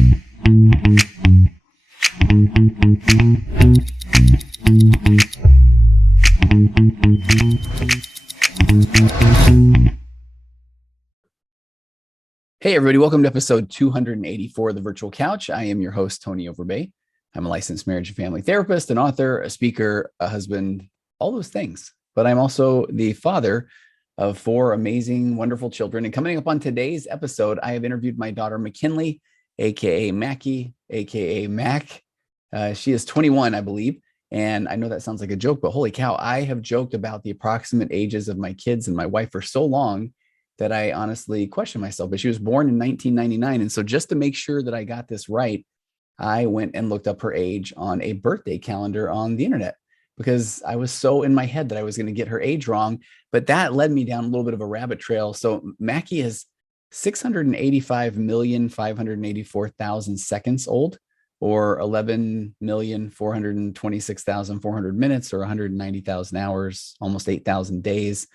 Hey, everybody. Welcome to episode 284 of The Virtual Couch. I am your host, Tony Overbay. I'm a licensed marriage and family therapist, an author, a speaker, a husband, all those things. But I'm also the father of 4 amazing, wonderful children. And coming up on today's episode, I have interviewed my daughter, McKinley, aka Mackie, aka Mac. She is 21, I believe. And I know that sounds like a joke, but holy cow, I have joked about the approximate ages of my kids and my wife for so long that I honestly question myself. But she was born in 1999. And so just to make sure that I got this right, I went and looked up her age on a birthday calendar on the internet because I was so in my head that I was going to get her age wrong. But that led me down a little bit of a rabbit trail. So Mackie is 685,584,000 seconds old, or 11,426,400 minutes, or 190,000 hours, almost 8,000 days.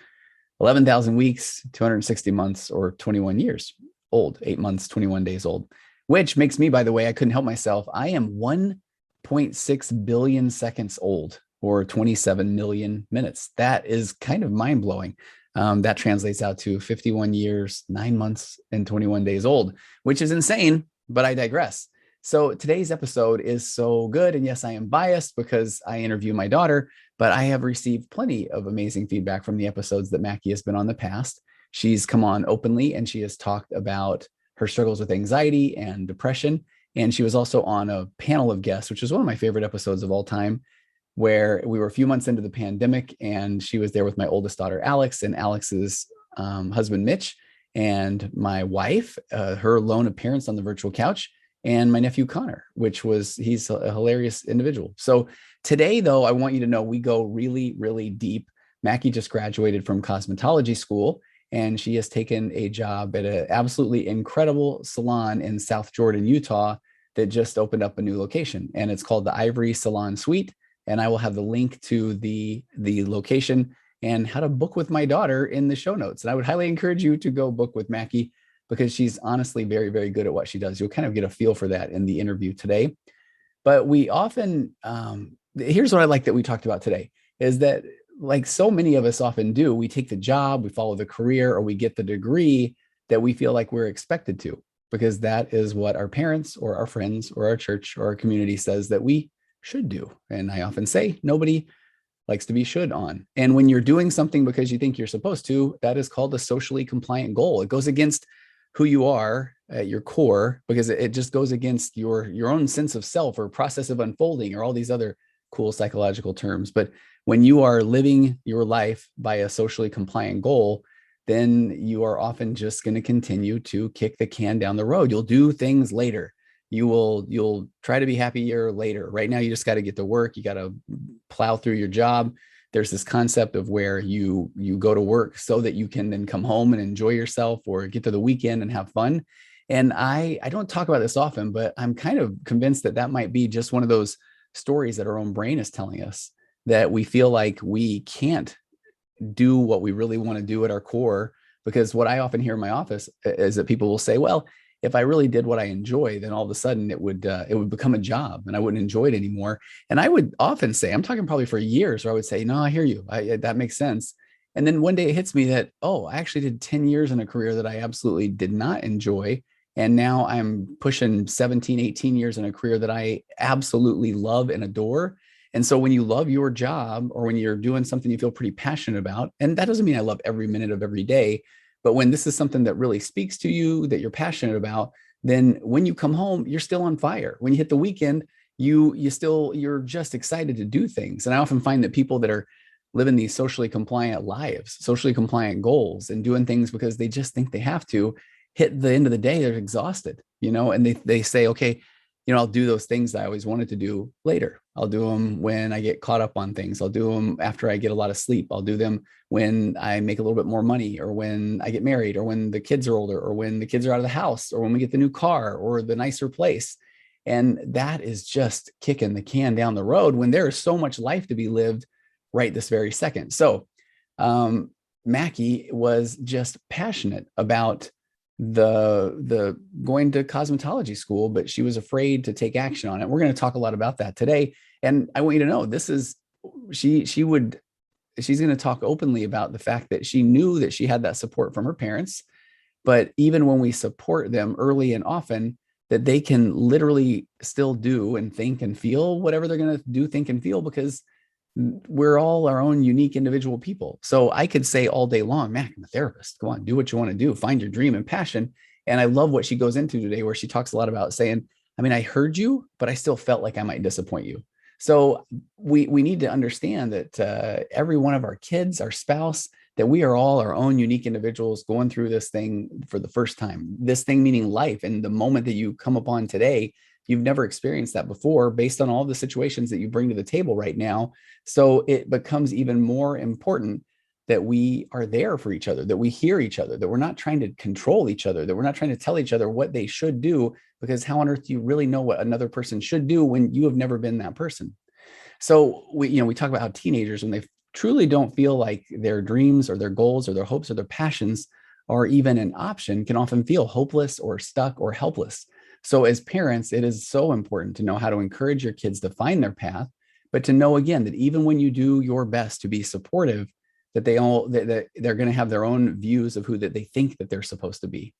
11,000 weeks, 260 months, or 21 years old, 8 months, 21 days old, which makes me, by the way, I couldn't help myself. I am 1.6 billion seconds old, or 27 million minutes. That is kind of mind blowing. That translates out to 51 years, 9 months, and 21 days old, which is insane, but I digress. So today's episode is so good. And yes, I am biased because I interview my daughter, but I have received plenty of amazing feedback from the episodes that Mackie has been on the past. She's come on openly and she has talked about her struggles with anxiety and depression. And she was also on a panel of guests, which is one of my favorite episodes of all time, where we were a few months into the pandemic and she was there with my oldest daughter, Alex, and Alex's husband, Mitch, and my wife, her lone appearance on the virtual couch, and my nephew, Connor, he's a hilarious individual. So today, though, I want you to know we go really, really deep. Mackie just graduated from cosmetology school, and she has taken a job at an absolutely incredible salon in South Jordan, Utah, that just opened up a new location. And it's called the Ivory Salon Suite. And I will have the link to the location and how to book with my daughter in the show notes. And I would highly encourage you to go book with Mackie, because she's honestly very, very good at what she does. You'll kind of get a feel for that in the interview today. But we often, here's what I like that we talked about today, is that like so many of us often do, we take the job, we follow the career, or we get the degree that we feel like we're expected to, because that is what our parents or our friends or our church or our community says that we should do. And I often say, nobody likes to be should on. And when you're doing something because you think you're supposed to, that is called a socially compliant goal. It goes against who you are at your core, because it just goes against your own sense of self, or process of unfolding, or all these other cool psychological terms. But when you are living your life by a socially compliant goal, then you are often just going to continue to kick the can down the road. You'll do things later. You'll try to be happier later. Right now, you just got to get to work. You got to plow through your job. There's this concept of where you go to work so that you can then come home and enjoy yourself, or get to the weekend and have fun. And I don't talk about this often, but I'm kind of convinced that that might be just one of those stories that our own brain is telling us, that we feel like we can't do what we really want to do at our core. Because what I often hear in my office is that people will say, well, if I really did what I enjoy, then all of a sudden it would become a job and I wouldn't enjoy it anymore. And I would often say, I'm talking probably for years, where I would say, no, I hear you. That makes sense. And then one day it hits me that, oh, I actually did 10 years in a career that I absolutely did not enjoy. And now I'm pushing 17, 18 years in a career that I absolutely love and adore. And so when you love your job, or when you're doing something you feel pretty passionate about, and that doesn't mean I love every minute of every day, but when this is something that really speaks to you, that you're passionate about, then when you come home, you're still on fire. When you hit the weekend, you're just excited to do things. And I often find that people that are living these socially compliant lives, socially compliant goals, and doing things because they just think they have to, hit the end of the day, they're exhausted, and they say, okay, I'll do those things I always wanted to do later. I'll do them when I get caught up on things. I'll do them after I get a lot of sleep. I'll do them when I make a little bit more money, or when I get married, or when the kids are older, or when the kids are out of the house, or when we get the new car or the nicer place. And that is just kicking the can down the road when there is so much life to be lived right this very second. So Mackie was just passionate about the going to cosmetology school, but she was afraid to take action on it. We're going to talk a lot about that today. And I want you to know this is she would she's going to talk openly about the fact that she knew that she had that support from her parents. But even when we support them early and often, that they can literally still do and think and feel whatever they're going to do, think and feel, because we're all our own unique individual people. So I could say all day long, Mac, I'm a therapist. Go on, do what you want to do, find your dream and passion. And I love what she goes into today, where she talks a lot about saying, I mean, I heard you, but I still felt like I might disappoint you. So we need to understand that every one of our kids, our spouse, that we are all our own unique individuals going through this thing for the first time. This thing meaning life, and the moment that you come upon today, you've never experienced that before based on all the situations that you bring to the table right now. So it becomes even more important that we are there for each other, that we hear each other, that we're not trying to control each other, that we're not trying to tell each other what they should do, because how on earth do you really know what another person should do when you have never been that person? So we talk about how teenagers, when they truly don't feel like their dreams or their goals or their hopes or their passions are even an option, can often feel hopeless or stuck or helpless. So as parents, it is so important to know how to encourage your kids to find their path, but to know again that even when you do your best to be supportive, that they're going to have their own views of who that they think that they're supposed to be.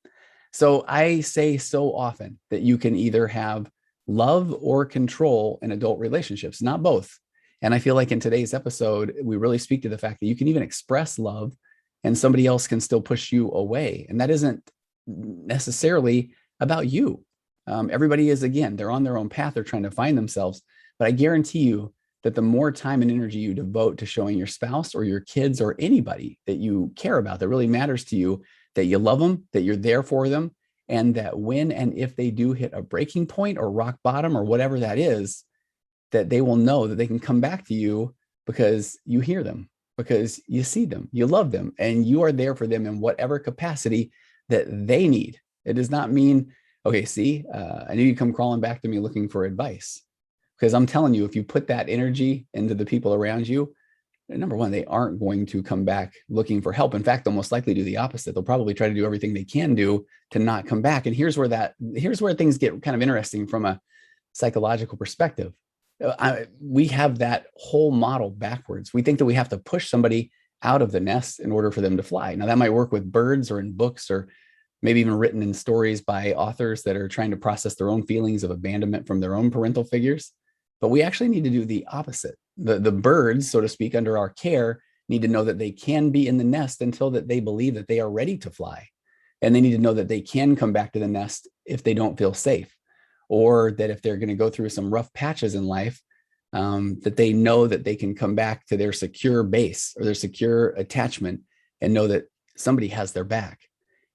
So I say so often that you can either have love or control in adult relationships, not both. And I feel like in today's episode, we really speak to the fact that you can even express love and somebody else can still push you away. And that isn't necessarily about you. Everybody is, again, they're on their own path. They're trying to find themselves. But I guarantee you that the more time and energy you devote to showing your spouse or your kids or anybody that you care about, that really matters to you, that you love them, that you're there for them, and that when and if they do hit a breaking point or rock bottom or whatever that is, that they will know that they can come back to you because you hear them, because you see them, you love them, and you are there for them in whatever capacity that they need. It does not mean, okay, see, I knew you'd come crawling back to me looking for advice. Because I'm telling you, if you put that energy into the people around you, number one, they aren't going to come back looking for help. In fact, they'll most likely do the opposite. They'll probably try to do everything they can do to not come back. And here's where things get kind of interesting from a psychological perspective. We have that whole model backwards. We think that we have to push somebody out of the nest in order for them to fly. Now, that might work with birds or in books, or maybe even written in stories by authors that are trying to process their own feelings of abandonment from their own parental figures. But we actually need to do the opposite. The birds, so to speak, under our care, need to know that they can be in the nest until that they believe that they are ready to fly. And they need to know that they can come back to the nest if they don't feel safe, or that if they're going to go through some rough patches in life, that they know that they can come back to their secure base or their secure attachment and know that somebody has their back.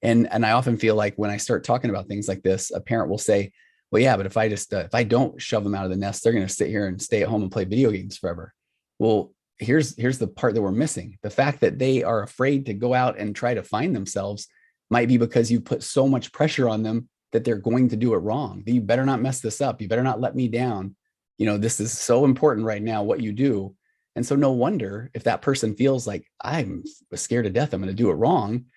And I often feel like when I start talking about things like this, a parent will say, well, yeah, but if I don't shove them out of the nest, they're going to sit here and stay at home and play video games forever. Well, here's the part that we're missing. The fact that they are afraid to go out and try to find themselves might be because you put so much pressure on them that they're going to do it wrong. You better not mess this up. You better not let me down. This is so important right now, what you do. And so no wonder if that person feels like I'm scared to death, I'm going to do it wrong,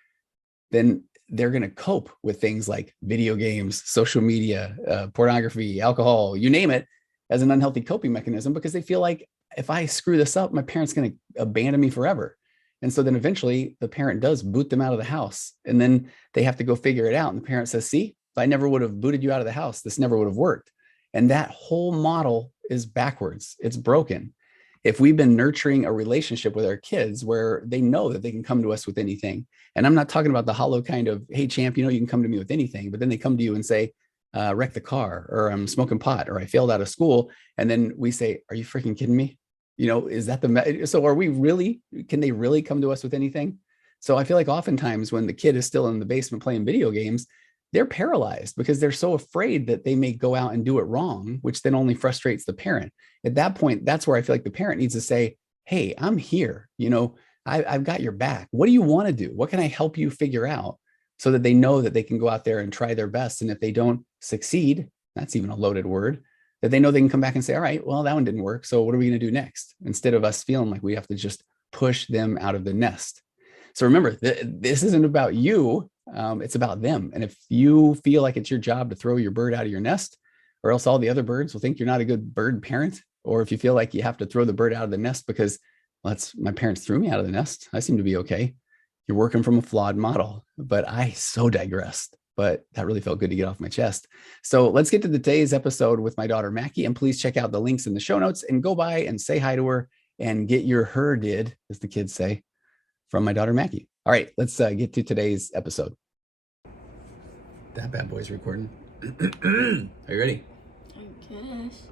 then they're going to cope with things like video games, social media, pornography, alcohol, you name it, as an unhealthy coping mechanism, because they feel like if I screw this up, my parent's going to abandon me forever. And so then eventually the parent does boot them out of the house, and then they have to go figure it out. And the parent says, see, if I never would have booted you out of the house, this never would have worked. And that whole model is backwards. It's broken. If we've been nurturing a relationship with our kids where they know that they can come to us with anything, and I'm not talking about the hollow kind of, hey, champ, you can come to me with anything, but then they come to you and say, wreck the car, or I'm smoking pot, or I failed out of school. And then we say, are you freaking kidding me? Is that so are we really, can they really come to us with anything? So I feel like oftentimes when the kid is still in the basement playing video games, they're paralyzed because they're so afraid that they may go out and do it wrong, which then only frustrates the parent. At that point, that's where I feel like the parent needs to say, hey, I'm here. I've got your back. What do you want to do? What can I help you figure out, so that they know that they can go out there and try their best. And if they don't succeed, that's even a loaded word, that they know they can come back and say, all right, well, that one didn't work. So what are we going to do next? Instead of us feeling like we have to just push them out of the nest. So remember, this isn't about you. It's about them. And if you feel like it's your job to throw your bird out of your nest, or else all the other birds will think you're not a good bird parent, or if you feel like you have to throw the bird out of the nest because, well, that's my parents threw me out of the nest, I seem to be okay. You're working from a flawed model. But I so digressed. But that really felt good to get off my chest. So let's get to today's episode with my daughter, Mackie. And please check out the links in the show notes and go by and say hi to her and get your her did, as the kids say, from my daughter, Mackie. All right, let's get to today's episode. That bad boy's recording. Are you ready? I guess.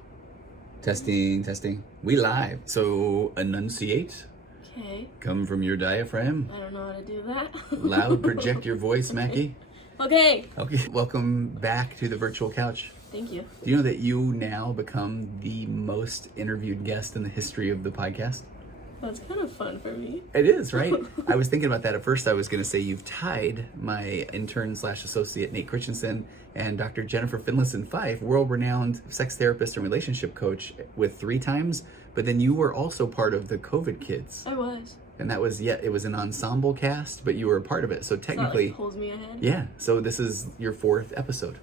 Testing. We live. So enunciate. Okay. Come from your diaphragm. I don't know how to do that. Loud, project your voice, Mackie. Okay. Welcome back to the virtual couch. Thank you. Do you know that you now become the most interviewed guest in the history of the podcast? That's kind of fun for me. It is, right? I was thinking about that at first. I was going to say you've tied my intern/associate Nate Christensen and Dr. Jennifer Finlayson-Fife, world-renowned sex therapist and relationship coach, with 3 times. But then you were also part of the COVID Kids. I was. And that was, it was an ensemble cast, but you were a part of it. So technically, that, like, pulls me ahead. Yeah. So this is your 4th episode.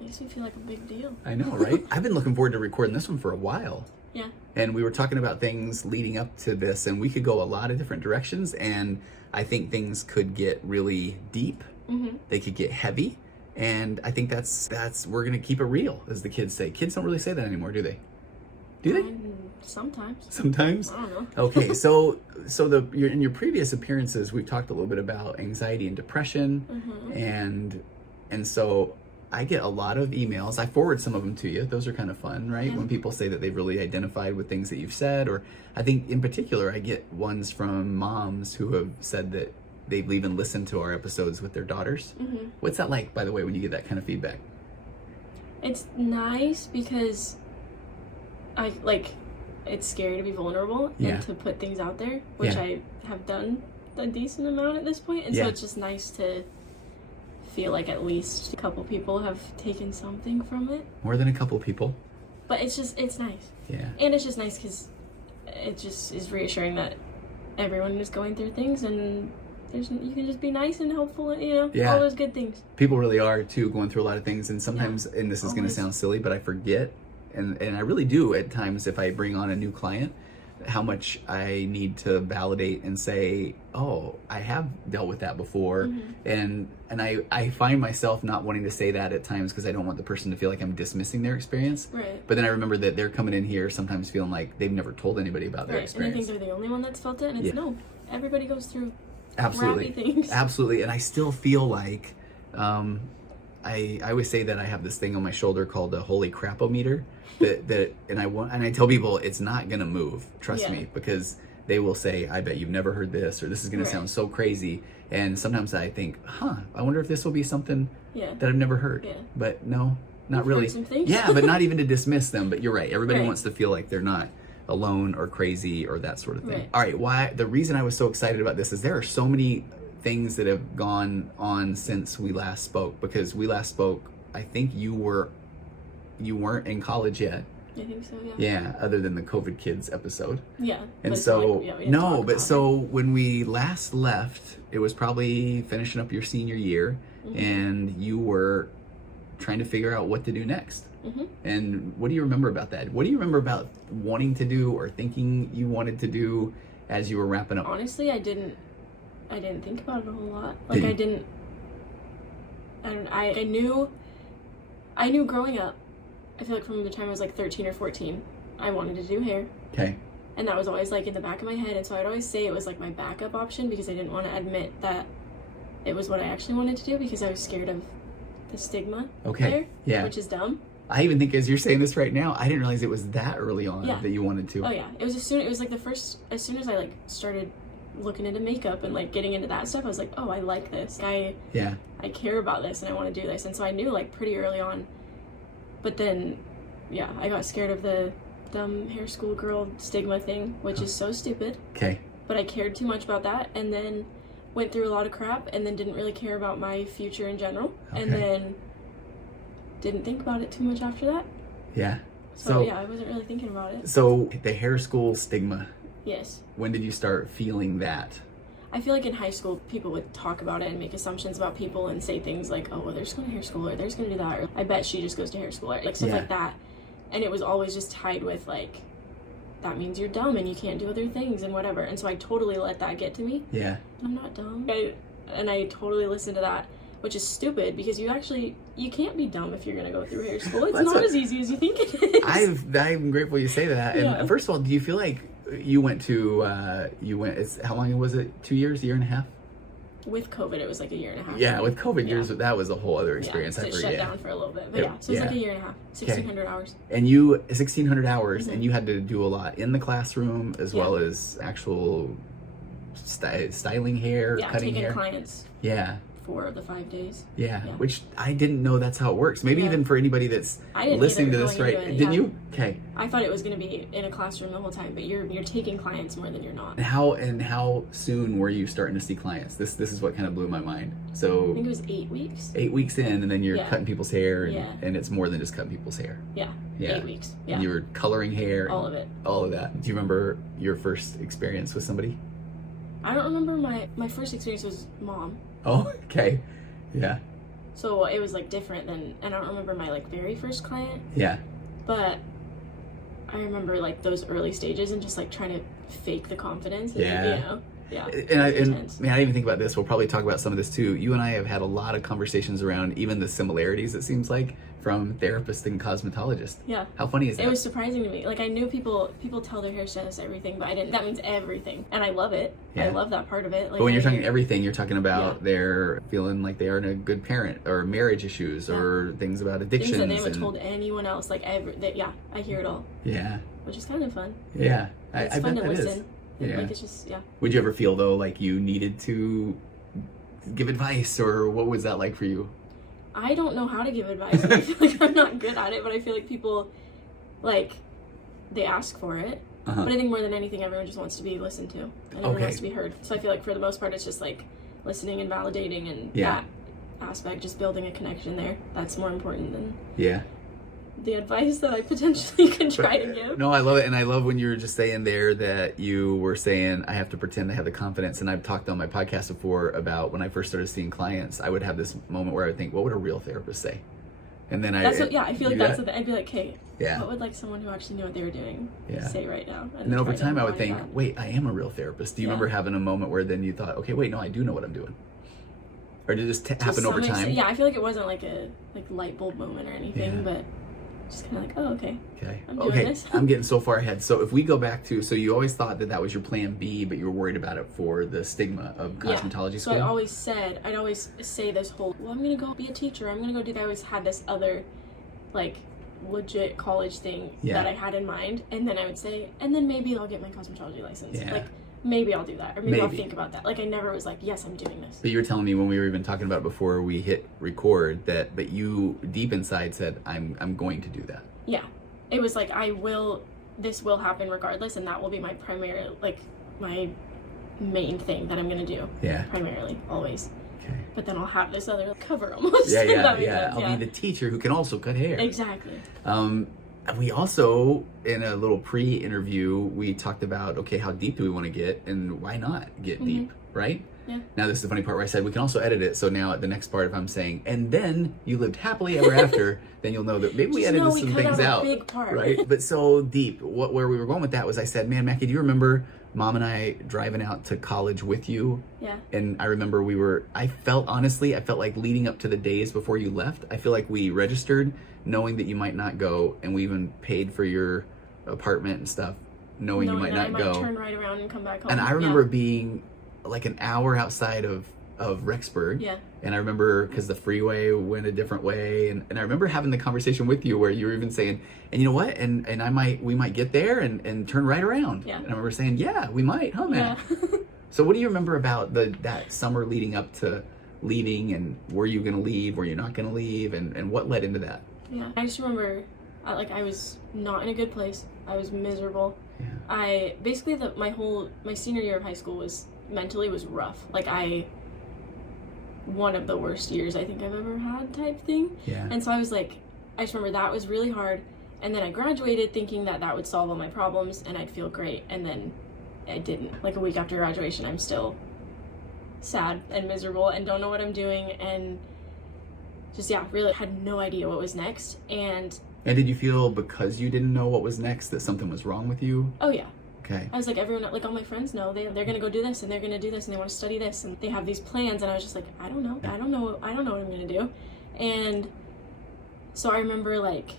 Makes me feel like a big deal. I know, right? I've been looking forward to recording this one for a while. Yeah. And we were talking about things leading up to this, and we could go a lot of different directions. And I think things could get really deep. Mm-hmm. They could get heavy. And I think that's we're going to keep it real, as the kids say. Kids don't really say that anymore, do they? Do they? Sometimes. Sometimes? I don't know. Okay, so in your previous appearances, we've talked a little bit about anxiety and depression, Mm-hmm. and so I get a lot of emails. I forward some of them to you. Those are kind of fun, right? Yeah. When people say that they've really identified with things that you've said, or I think in particular, I get ones from moms who have said that they've even listened to our episodes with their daughters. Mm-hmm. What's that like, by the way, when you get that kind of feedback? It's nice because it's scary to be vulnerable and to put things out there, which I have done a decent amount at this point. And so it's just nice to feel like at least a couple people have taken something from it. More than a couple people. But it's nice. Yeah. And it's just nice because it just is reassuring that everyone is going through things, and you can just be nice and helpful, and, all those good things. People really are, too, going through a lot of things. And sometimes, and this is going to sound silly, but I forget. And I really do at times, if I bring on a new client, how much I need to validate and say, oh, I have dealt with that before. Mm-hmm. And I find myself not wanting to say that at times because I don't want the person to feel like I'm dismissing their experience. Right. But then I remember that they're coming in here sometimes feeling like they've never told anybody about their experience. And they think they're the only one that's felt it, and it's no. Everybody goes through Absolutely. crappy things. Absolutely. And I still feel like I always say that I have this thing on my shoulder called a holy crapometer. And I tell people it's not gonna move, trust me, because they will say, I bet you've never heard this, or this is gonna sound so crazy. And sometimes I think, I wonder if this will be something that I've never heard. But no, not really. Some things. Yeah, but not even to dismiss them. But you're right, everybody wants to feel like they're not alone or crazy or that sort of thing. All right, the reason I was so excited about this is there are so many things that have gone on since we last spoke. Because we last spoke, I think you weren't in college yet. I think so, Yeah, other than the COVID Kids episode. Yeah. And so, so when we last left, it was probably finishing up your senior year, and you were trying to figure out what to do next. And what do you remember about that? What do you remember about wanting to do or thinking you wanted to do as you were wrapping up? Honestly, I didn't think about it a whole lot. I knew growing up, I feel like from the time I was like 13 or 14, I wanted to do hair. Okay. And that was always like in the back of my head. And so I'd always say it was like my backup option because I didn't want to admit that it was what I actually wanted to do because I was scared of the stigma there, which is dumb. I even think as you're saying this right now, I didn't realize it was that early on that you wanted to. Oh yeah. It was as soon as I like started looking into makeup and like getting into that stuff, I was like, oh, I like this. I care about this and I want to do this. And so I knew like pretty early on. But then, I got scared of the dumb hair school girl stigma thing, which is so stupid. Okay. But I cared too much about that, and then went through a lot of crap, and then didn't really care about my future in general, and then didn't think about it too much after that. Yeah. So I wasn't really thinking about it. So the hair school stigma. Yes. When did you start feeling that? I feel like in high school, people would talk about it and make assumptions about people and say things like, oh, well, they're just going to hair school, or they're just going to do that, or I bet she just goes to hair school, or like stuff like that. And it was always just tied with like, that means you're dumb and you can't do other things and whatever. And so I totally let that get to me. Yeah. I'm not dumb. I totally listened to that, which is stupid because you can't be dumb if you're going to go through hair school. It's not as easy as you think it is. I'm grateful you say that. And first of all, do you feel like you went, how long was it? 2 years, a year and a half? With COVID, it was like a year and a half. Yeah, with COVID years, that was a whole other experience. So it shut down for a little bit. But so it was like a year and a half, 1,600 hours. And you, 1,600 hours, and you had to do a lot in the classroom as well as actual styling hair, cutting hair. Taking clients. Yeah. 4 of the 5 days. Yeah, which I didn't know that's how it works. Maybe even for anybody that's listening to this, right? Didn't you? Okay. I thought it was going to be in a classroom the whole time, but you're taking clients more than you're not. And how soon were you starting to see clients? This is what kind of blew my mind. So I think it was 8 weeks. 8 weeks in, and then you're cutting people's hair, and it's more than just cutting people's hair. Yeah. 8 weeks. Yeah. And you were coloring hair. All of it. All of that. Do you remember your first experience with somebody? I don't remember my first experience was mom. Oh, okay. Yeah. So it was like different than, and I don't remember my like very first client. Yeah. But I remember like those early stages and just like trying to fake the confidence. And, yeah. You know? Yeah. And I didn't even think about this. We'll probably talk about some of this too. You and I have had a lot of conversations around even the similarities, it seems like, from therapist and cosmetologist. Yeah. How funny is that? It was surprising to me. Like I knew people tell their hairstylist everything, but I didn't. That means everything, and I love it. Yeah. I love that part of it. Like, but when you're talking everything, you're talking about they're feeling like they aren't a good parent, or marriage issues, or things about addictions. Things that they haven't told anyone else. Like I hear it all. Yeah. Which is kind of fun. Yeah. It's I fun bet to that listen. is. Yeah. Like it's just Would you ever feel though like you needed to give advice, or what was that like for you? I don't know how to give advice. I feel like I'm not good at it, but I feel like people, like, they ask for it. But I think more than anything, everyone just wants to be listened to. And everyone wants to be heard. So I feel like for the most part, it's just, like, listening and validating and that aspect, just building a connection there. That's more important than the advice that I potentially could try to give. No, I love it. And I love when you were just saying there that you were saying, I have to pretend I have the confidence. And I've talked on my podcast before about when I first started seeing clients, I would have this moment where I would think, what would a real therapist say? And then I feel like that's I'd be like, hey, what would like someone who actually knew what they were doing say right now? And then over time I would think, wait, I am a real therapist. Do you remember having a moment where then you thought, okay, wait, no, I do know what I'm doing? Or did it just happen over time? Yeah, I feel like it wasn't like a light bulb moment or anything, but just kind of like, oh, okay. I'm doing this. I'm getting so far ahead. So if we go back to, so you always thought that was your plan B, but you were worried about it for the stigma of cosmetology school? So I'd always say this whole, well, I'm going to go be a teacher. I'm going to go do that. I always had this other, like, legit college thing that I had in mind. And then I would say, and then maybe I'll get my cosmetology license. Yeah. Like, maybe I'll do that, or maybe I'll think about that. Like I never was like, yes, I'm doing this. But you were telling me when we were even talking about it before we hit record but you deep inside said, I'm going to do that. Yeah, it was like this will happen regardless, and that will be my primary, like my main thing that I'm gonna do. Yeah, primarily, always. Okay. But then I'll have this other cover almost. Yeah. I'll be the teacher who can also cut hair. Exactly. We also, in a little pre-interview, we talked about, okay, how deep do we want to get, and why not get deep, right? Yeah. Now, this is the funny part where I said we can also edit it, so now at the next part, if I'm saying, and then you lived happily ever after, then you'll know that maybe we edited some things out, big part. Right? But so deep, where we were going with that was I said, man, Mackie, do you remember Mom and I driving out to college with you? Yeah. And I remember I felt like leading up to the days before you left, I feel like we registered knowing that you might not go, and we even paid for your apartment and stuff, knowing you might not go. Turn right around and come back home. And I remember being like an hour outside of Rexburg. Yeah. And I remember because the freeway went a different way, and I remember having the conversation with you where you were even saying, and you know what, and we might get there and turn right around. Yeah. And I remember saying, yeah, we might, huh, man? Yeah. So what do you remember about that summer leading up to leaving, and were you going to leave, were you not going to leave, and what led into that? Yeah, I just remember, I was not in a good place. I was miserable. Yeah. I basically my senior year of high school was rough. Like one of the worst years I think I've ever had type thing. Yeah. And so I was like, I just remember that was really hard. And then I graduated thinking that would solve all my problems and I'd feel great. And then it didn't. Like a week after graduation, I'm still sad and miserable and don't know what I'm doing, and just, really had no idea what was next. And did you feel because you didn't know what was next that something was wrong with you? Oh yeah. Okay. I was like, everyone, like all my friends know they're gonna go do this and they're gonna do this and they want to study this and they have these plans, and I was just like, I don't know what I'm gonna do. And so I remember like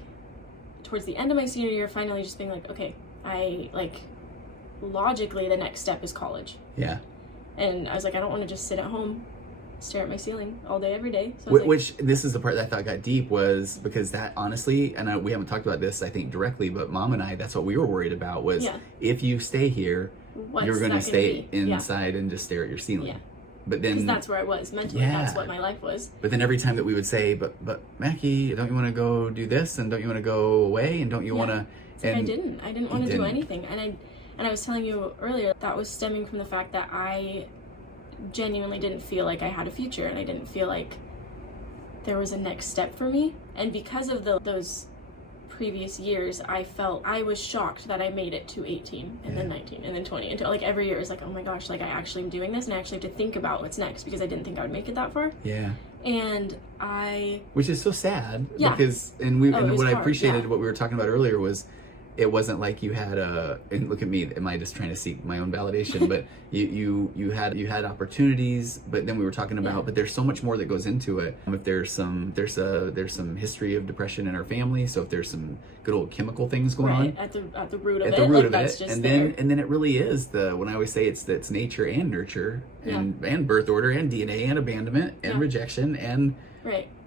towards the end of my senior year finally just being like, okay, I like logically the next step is college. Yeah. And I was like, I don't want to just sit at home, stare at my ceiling all day, every day. So which this is the part that I thought got deep, was because that honestly, and we haven't talked about this, I think, directly, but Mom and I, that's what we were worried about was if you stay here, you're going to stay inside and just stare at your ceiling. Yeah. But then, because that's where I was mentally, that's what my life was. But then every time that we would say, but Mackie, don't you want to go do this? And don't you want to go away? And don't you want to? And I didn't want to do anything. And I was telling you earlier, that was stemming from the fact that I genuinely didn't feel like I had a future, and I didn't feel like there was a next step for me. And because of those previous years, I was shocked that I made it to 18 and then 19 and then 20, and like every year is like, oh my gosh, like I actually am doing this and I actually have to think about what's next, because I didn't think I would make it that far. Yeah. And which is so sad, because what I appreciated what we were talking about earlier was it wasn't like you had and look at me, am I just trying to seek my own validation? But you had opportunities, but then we were talking about, but there's so much more that goes into it. If there's some history of depression in our family, so if there's some good old chemical things going on at the root of it, and then it really is when I always say it's nature and nurture and birth order and DNA and abandonment and rejection and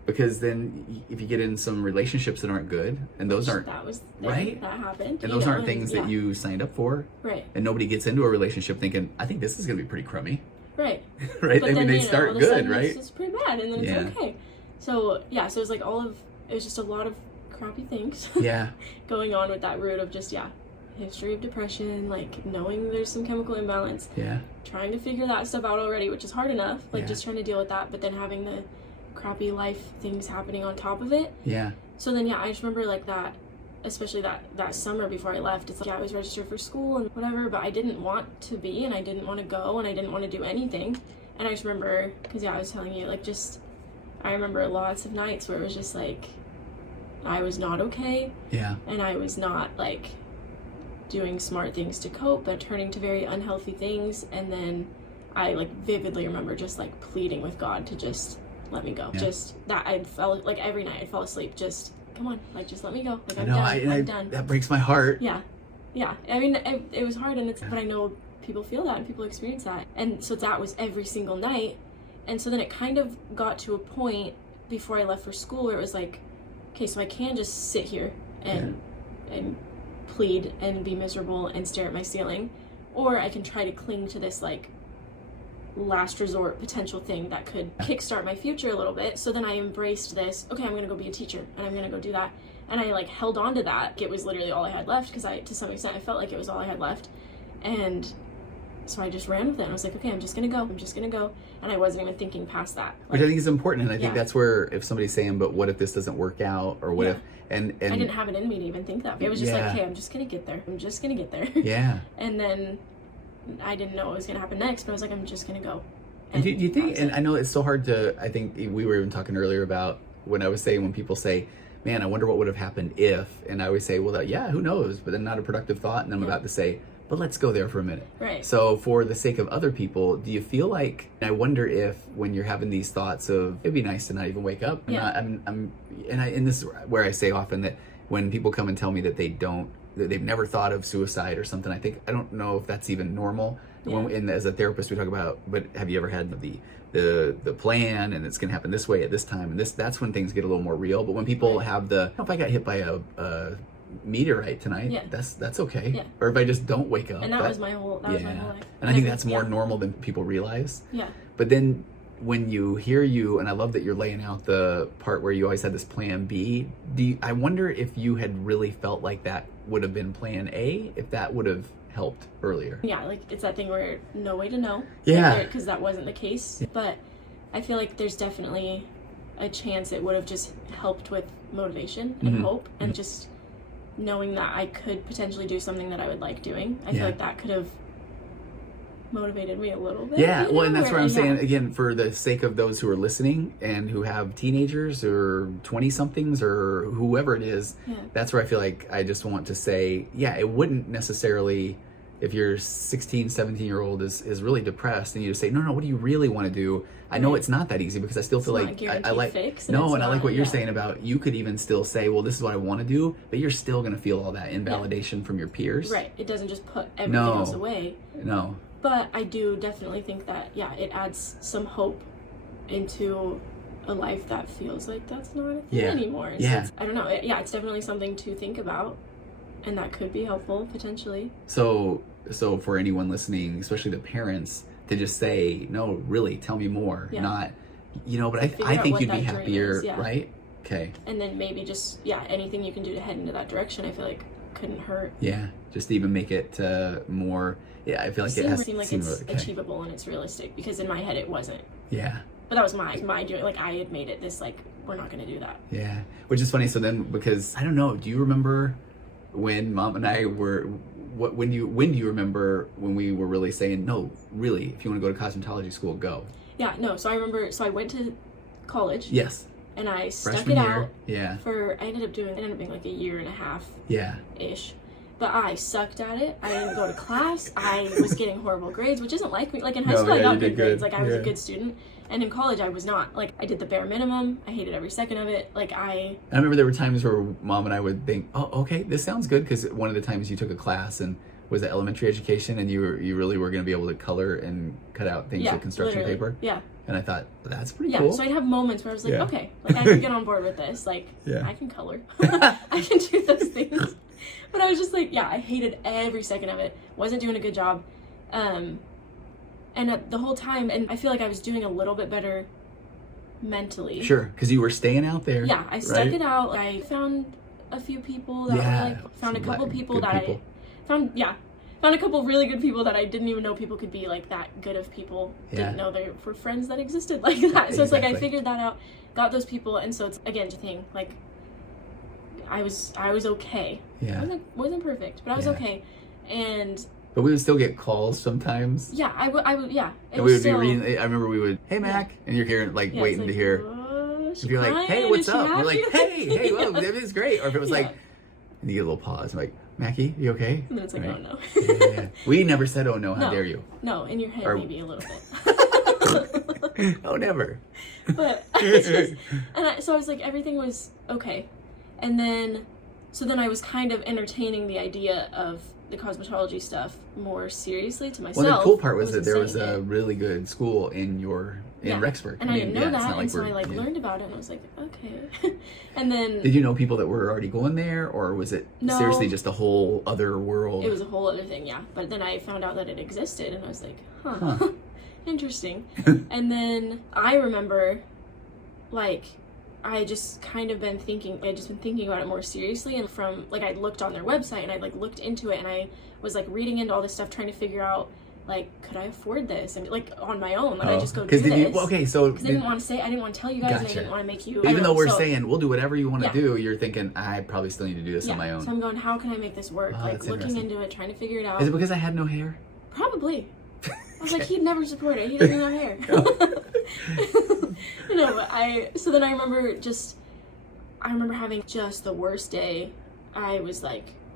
because then if you get in some relationships that aren't good, and those aren't that happened, and those aren't things that you signed up for, and nobody gets into a relationship thinking, I think this is going to be pretty crummy, right? But I mean, they start good, right? It's pretty bad, and then it's okay. So so it was like it was just a lot of crappy things going on with that root of just history of depression, like knowing there's some chemical imbalance, trying to figure that stuff out already, which is hard enough, like just trying to deal with that, but then having the crappy life things happening on top of it. So then I just remember like that, especially that summer before I left, it's like I was registered for school and whatever, but I didn't want to be, and I didn't want to go, and I didn't want to do anything. And I just remember, because I was telling you, like, just I remember lots of nights where it was just like I was not okay, and I was not like doing smart things to cope, but turning to very unhealthy things. And then I like vividly remember just like pleading with God to just let me go. Just that I felt like every night I'd fall asleep, just come on, like just let me go, like I'm done. That breaks my heart. I mean it was hard, and but I know people feel that and people experience that, and so that was every single night. And so then it kind of got to a point before I left for school where it was like, okay, so I can just sit here and plead and be miserable and stare at my ceiling, or I can try to cling to this like last resort potential thing that could kickstart my future a little bit. So then I embraced this, okay, I'm gonna go be a teacher and I'm gonna go do that, and I like held on to that. It was literally all I had left, because to some extent I felt like it was all I had left, and so I just ran with it, and I was like, okay, I'm just gonna go, and I wasn't even thinking past that, which I think is important. And I think that's where, if somebody's saying, but what if this doesn't work out, or what if and I didn't have it in me to even think that. It was just like, okay, I'm just gonna get there, and then I didn't know what was going to happen next, but I was like, I'm just going to go. And do you think, and I know it's so hard to, I think we were even talking earlier about when I was saying, when people say, man, I wonder what would have happened if, and I always say, well, who knows, but then not a productive thought, and then I'm about to say, but let's go there for a minute. Right. So for the sake of other people, do you feel like, I wonder if when you're having these thoughts of, it'd be nice to not even wake up, and this is where I say often that when people come and tell me that they've never thought of suicide or something, I don't know if that's even normal. And as a therapist, we talk about, but have you ever had the plan, and it's going to happen this way at this time, and that's when things get a little more real. But when people have if I got hit by a meteorite tonight, that's okay. Or if I just don't wake up. And that was my whole life. And I think that's more normal than people realize. But then when you hear and I love that you're laying out the part where you always had this plan B, I wonder if you had really felt like that would have been plan A, if that would have helped earlier. Like it's that thing where no way to know. Because that wasn't the case. But I feel like there's definitely a chance it would have just helped with motivation and hope, and just knowing that I could potentially do something that I would like doing. I feel like that could have motivated me a little bit. Yeah, well, and that's where I'm saying, yeah. again, for the sake of those who are listening and who have teenagers or 20-somethings or whoever it is, that's where I feel like I just want to say, yeah, it wouldn't necessarily, if your 16, 17-year-old is really depressed and you just say, no, what do you really want to do? I know it's not that easy because I still feel like I like fix, and I like what you're saying about you could even still say, well, this is what I want to do, but you're still going to feel all that invalidation from your peers. Right. It doesn't just put everything else away. No. But I do definitely think that, it adds some hope into a life that feels like that's not a thing anymore. So I don't know. It's definitely something to think about, and that could be helpful potentially. So for anyone listening, especially the parents, to just say, no, really, tell me more. Not, but I think you'd be happier, right? Okay. And then maybe just, anything you can do to head into that direction, I feel like couldn't hurt. Yeah, just to even make it more, I feel like it seems like it's achievable and it's realistic, because in my head it wasn't. Yeah. But that was my doing, like I had made it this, like, we're not going to do that. Yeah, which is funny. So then, because, I don't know, do you remember when Mom and I were... when do you remember when we were really saying, no, really, if you want to go to cosmetology school, go? Yeah, no, so I remember, I went to college. Yes. And I stuck Freshman it year. out. Yeah. I ended up being like a year and a half. Yeah. Ish. But I sucked at it. I didn't go to class. I was getting horrible grades, which isn't like me. Like in high school, I got good grades. Like I was a good student. And in college, I was not. Like I did the bare minimum. I hated every second of it. I remember there were times where Mom and I would think, oh, okay, this sounds good. Because one of the times you took a class and was it elementary education, and you really were going to be able to color and cut out things with construction paper. Yeah. And I thought, that's pretty cool. So I'd have moments where I was like, okay, like I can get on board with this. Like, I can color. I can do those things. But I was just like, I hated every second of it. Wasn't doing a good job. And the whole time, and I feel like I was doing a little bit better mentally. Sure, because you were staying out there. Yeah, I stuck it out. I found a few people that were like, found a couple people that I found a couple of really good people that I didn't even know people could be like that good of people. Didn't know there were friends that existed like that. So it's like I figured that out, got those people, and so it's again the thing, like I was okay. Yeah. I wasn't perfect, but I was okay. But we would still get calls sometimes. Yeah, I would yeah. And we would be reading, I remember we would, hey Mac, and you're hearing like waiting to hear. If you're like, hey, what's up? We're like, hey, whoa, that is great. Or if it was like, and you get a little pause, I'm like, Mackie, you okay? And then it's like, oh no. Yeah. We never said, oh no, how dare you? No, in your head maybe a little bit. Oh, never. But it's just, so I was like, everything was okay. And then, I was kind of entertaining the idea of the cosmetology stuff more seriously to myself. Well, the cool part was that there was a really good school in Rexburg. And I didn't know that, and so I learned about it, and I was like, okay. And then... Did you know people that were already going there, or was it seriously just a whole other world? It was a whole other thing, yeah. But then I found out that it existed, and I was like, huh. Interesting. And then I remember, I just kind of been thinking about it more seriously, and I looked on their website, and I looked into it, and I was reading into all this stuff, trying to figure out could I afford this? And on my own, I just go do this. I didn't want to tell you guys, and I didn't want to make you. Even though we're saying we'll do whatever you want to do, you're thinking I probably still need to do this on my own. So I'm going, how can I make this work? Looking into it, trying to figure it out. Is it because I had no hair? Probably. I was like, he'd never support it. He doesn't have hair. So then I remember having just the worst day. I was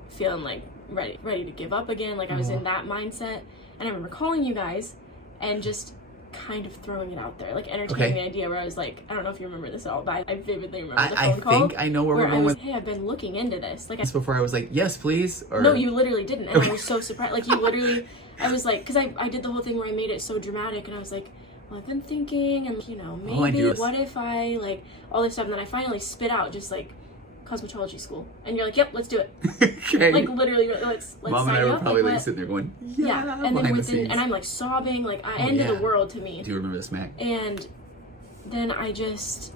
feeling ready to give up again. I was in that mindset. And I remember calling you guys and just kind of throwing it out there, entertaining the idea where I was like, I don't know if you remember this at all, but I vividly remember the phone call. I think I know where we're going with. Hey, I've been looking into this. Just before I was like, yes, please. Or... No, you literally didn't. And I was so surprised. You literally, I was like, because I did the whole thing where I made it so dramatic, and I was like, well, I've been thinking, and maybe what if I, all this stuff, and then I finally spit out just cosmetology school, and you're like, yep, let's do it. Okay. Literally, let's Mom sign and I were up. probably sitting there going, yeah. And then and I'm sobbing, end of the world to me. Do you remember this, Mac? And then I don't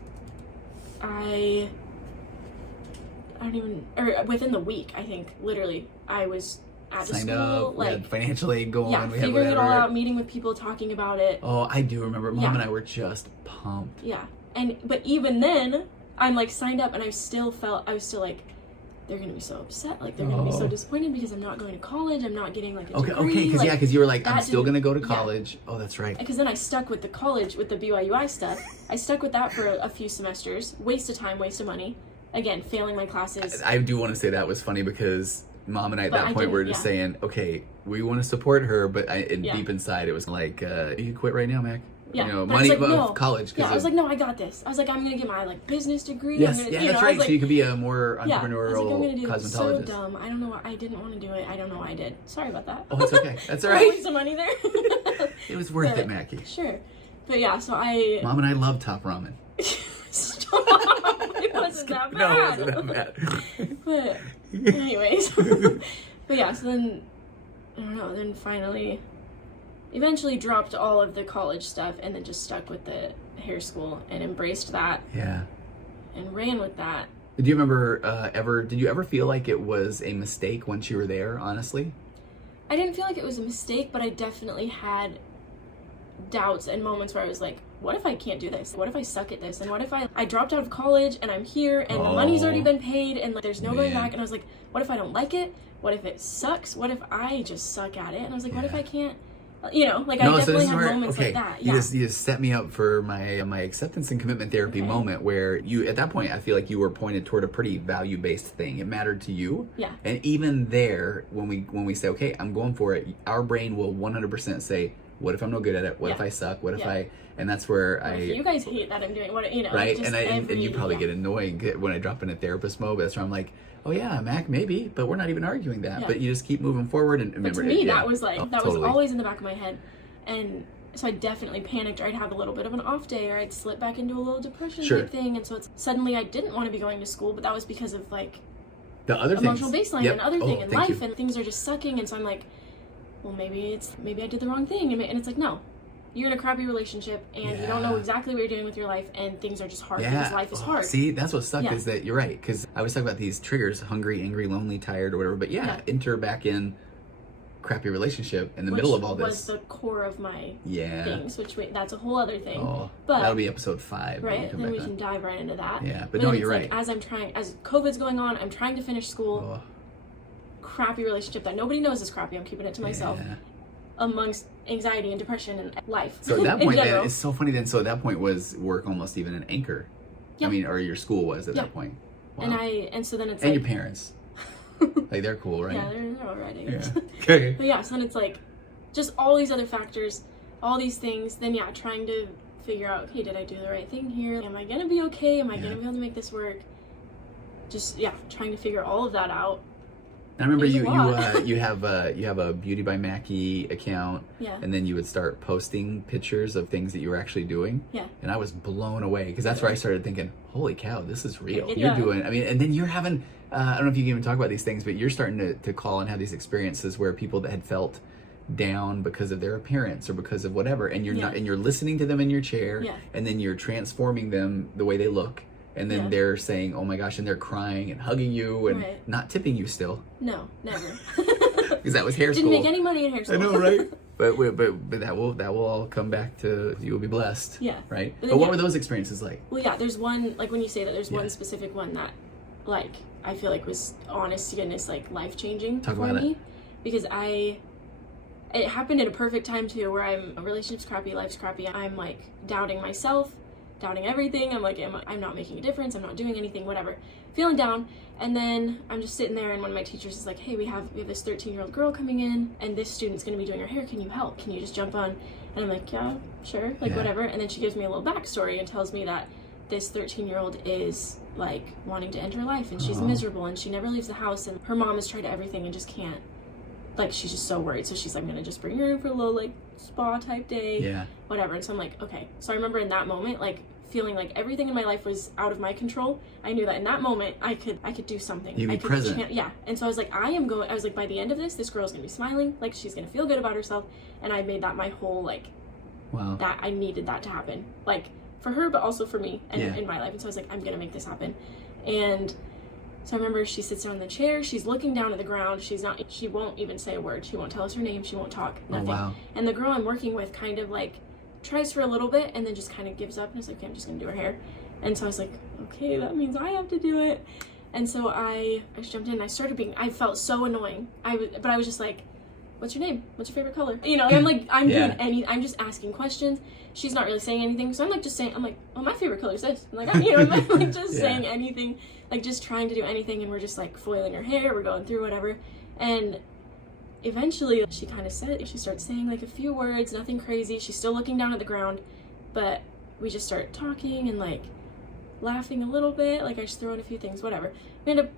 even, or within the week, I think, literally, I was at the school, we had financial aid going, we figuring it all out, meeting with people, talking about it. Oh, I do remember. Mom and I were just pumped. Yeah. But even then, I'm signed up, and I was still they're gonna be so upset, like they're gonna be so disappointed because I'm not going to college, I'm not getting like a degree. Okay, because you were like, I'm still gonna go to college. Oh, that's right. Because then I stuck with the college, with the BYUI stuff. I stuck with that for a few semesters. Waste of time, waste of money. Again, failing my classes. I do want to say that was funny because Mom and I at that point were just saying, okay, we want to support her, but deep inside it was like, you quit right now, Mac. Yeah, you know, money like, of college. Yeah, I was like, no, I got this. I was like, I'm gonna get my like business degree. Yes, I'm gonna, that's right. Like, so you could be a more entrepreneurial I was like, I'm gonna do cosmetologist. So dumb. I don't know why I didn't want to do it. I don't know why I did. Sorry about that. Oh, it's okay. That's all right. Waste some money there. It was worth it, Mackie. Sure, but yeah. So Mom and I love Top Ramen. Stop. It wasn't that bad. No, it wasn't that bad. But anyways, but yeah. So then I don't know. Then finally. Eventually dropped all of the college stuff and then just stuck with the hair school and embraced that. Yeah. And ran with that. Do you remember did you ever feel like it was a mistake once you were there, honestly? I didn't feel like it was a mistake, but I definitely had doubts and moments where I was like, what if I can't do this? What if I suck at this? And what if I dropped out of college and I'm here and the money's already been paid and like, there's no going back? And I was like, what if I don't like it? What if it sucks? What if I just suck at it? And I was like, what if I can't? You know, like I definitely have moments like that. Yeah. You just set me up for my acceptance and commitment therapy moment where you, at that point, I feel like you were pointed toward a pretty value-based thing. It mattered to you. Yeah. And even there, when we say, okay, I'm going for it, our brain will 100% say, what if I'm no good at it? What if I suck? What if I, and that's where you guys hate that I'm doing what, you know. Right. And you probably get annoyed when I drop in a therapist mode. That's where I'm like, oh yeah, Mac, maybe, but we're not even arguing that. Yeah. But you just keep moving forward and remember. But to me, that was like was always in the back of my head, and so I definitely panicked. Or I'd have a little bit of an off day, or I'd slip back into a little depression type thing. And so suddenly I didn't want to be going to school, but that was because of like the other emotional baseline and other thing in life, and things are just sucking. And so I'm like, well, maybe I did the wrong thing, and it's like, no. You're in a crappy relationship and you don't know exactly what you're doing with your life and things are just hard because life is hard. See, that's what sucked is that you're right. Because I was talking about these triggers, hungry, angry, lonely, tired, or whatever. But enter back in crappy relationship in the middle of all this. Was the core of my things, which that's a whole other thing. Oh, but that'll be episode 5. Right, then we can dive right into that. Yeah, but no, you're right. As COVID's going on, I'm trying to finish school. Crappy relationship that nobody knows is crappy. I'm keeping it to myself. Amongst anxiety and depression and life. So at that point, then, it's so funny then. So at that point, was work almost even an anchor? Yeah. I mean, or your school was at that point. Wow. And so then it's and your parents, like they're cool, right? Yeah, they're all right. I guess. Yeah. Okay. But yeah, so then it's like just all these other factors, all these things. Then trying to figure out, okay, did I do the right thing here? Am I gonna be okay? Am I gonna be able to make this work? Just trying to figure all of that out. I remember you have a Beauty by Mackie account, and then you would start posting pictures of things that you were actually doing. Yeah. And I was blown away because that's where I started thinking, holy cow, this is real. You're doing. I mean, and then you're having. I don't know if you can even talk about these things, but you're starting to call and have these experiences where people that had felt down because of their appearance or because of whatever, and you're not, and you're listening to them in your chair, and then you're transforming them the way they look. And then they're saying, oh my gosh, and they're crying and hugging you and not tipping you still. No, never. Because that was hair school. Didn't make any money in hair school. I know, right? but that will all come back to, you will be blessed. Yeah. Right? But what were those experiences like? Well, yeah, there's one, like when you say that, there's one specific one that, like, I feel like was, honest to goodness, like, life-changing for me. Because it happened at a perfect time, too, where relationship's crappy, life's crappy. I'm, like, doubting myself. Doubting everything. I'm like, I'm not making a difference. I'm not doing anything, whatever. Feeling down. And then I'm just sitting there and one of my teachers is like, hey, we have this 13-year-old girl coming in and this student's going to be doing her hair. Can you help? Can you just jump on? And I'm like, yeah, sure. Like, whatever. And then she gives me a little backstory and tells me that this 13-year-old is like wanting to end her life and she's miserable and she never leaves the house and her mom has tried everything and just can't. Like, she's just so worried. So she's like, I'm going to just bring her in for a little, like, spa type day. Yeah. Whatever. And so I'm like, okay. So I remember in that moment, like, feeling like everything in my life was out of my control. I knew that in that moment I could do something. You'd be present. And so I was like, I was like, by the end of this girl's gonna be smiling, like she's gonna feel good about herself. And I made that my whole, like, that I needed that to happen, like for her but also for me and in my life. And so I was like, I'm gonna make this happen. And so I remember she sits down in the chair, she's looking down at the ground, she won't even say a word, she won't tell us her name, she won't talk, nothing. And the girl I'm working with kind of like tries for a little bit and then just kind of gives up and is like, okay, I'm just gonna do her hair. And so I was like, okay, that means I have to do it. And so I jumped in and I felt so annoying. But I was just like, what's your name? What's your favorite color? You know, I'm doing I'm just asking questions. She's not really saying anything. So I'm like, oh, my favorite color is this. I'm like, I'm like just saying anything, like just trying to do anything. And we're just like foiling her hair. We're going through whatever. And eventually she starts saying like a few words, nothing crazy. She's still looking down at the ground, but we just start talking and like laughing a little bit. Like I just throw in a few things, whatever. We end up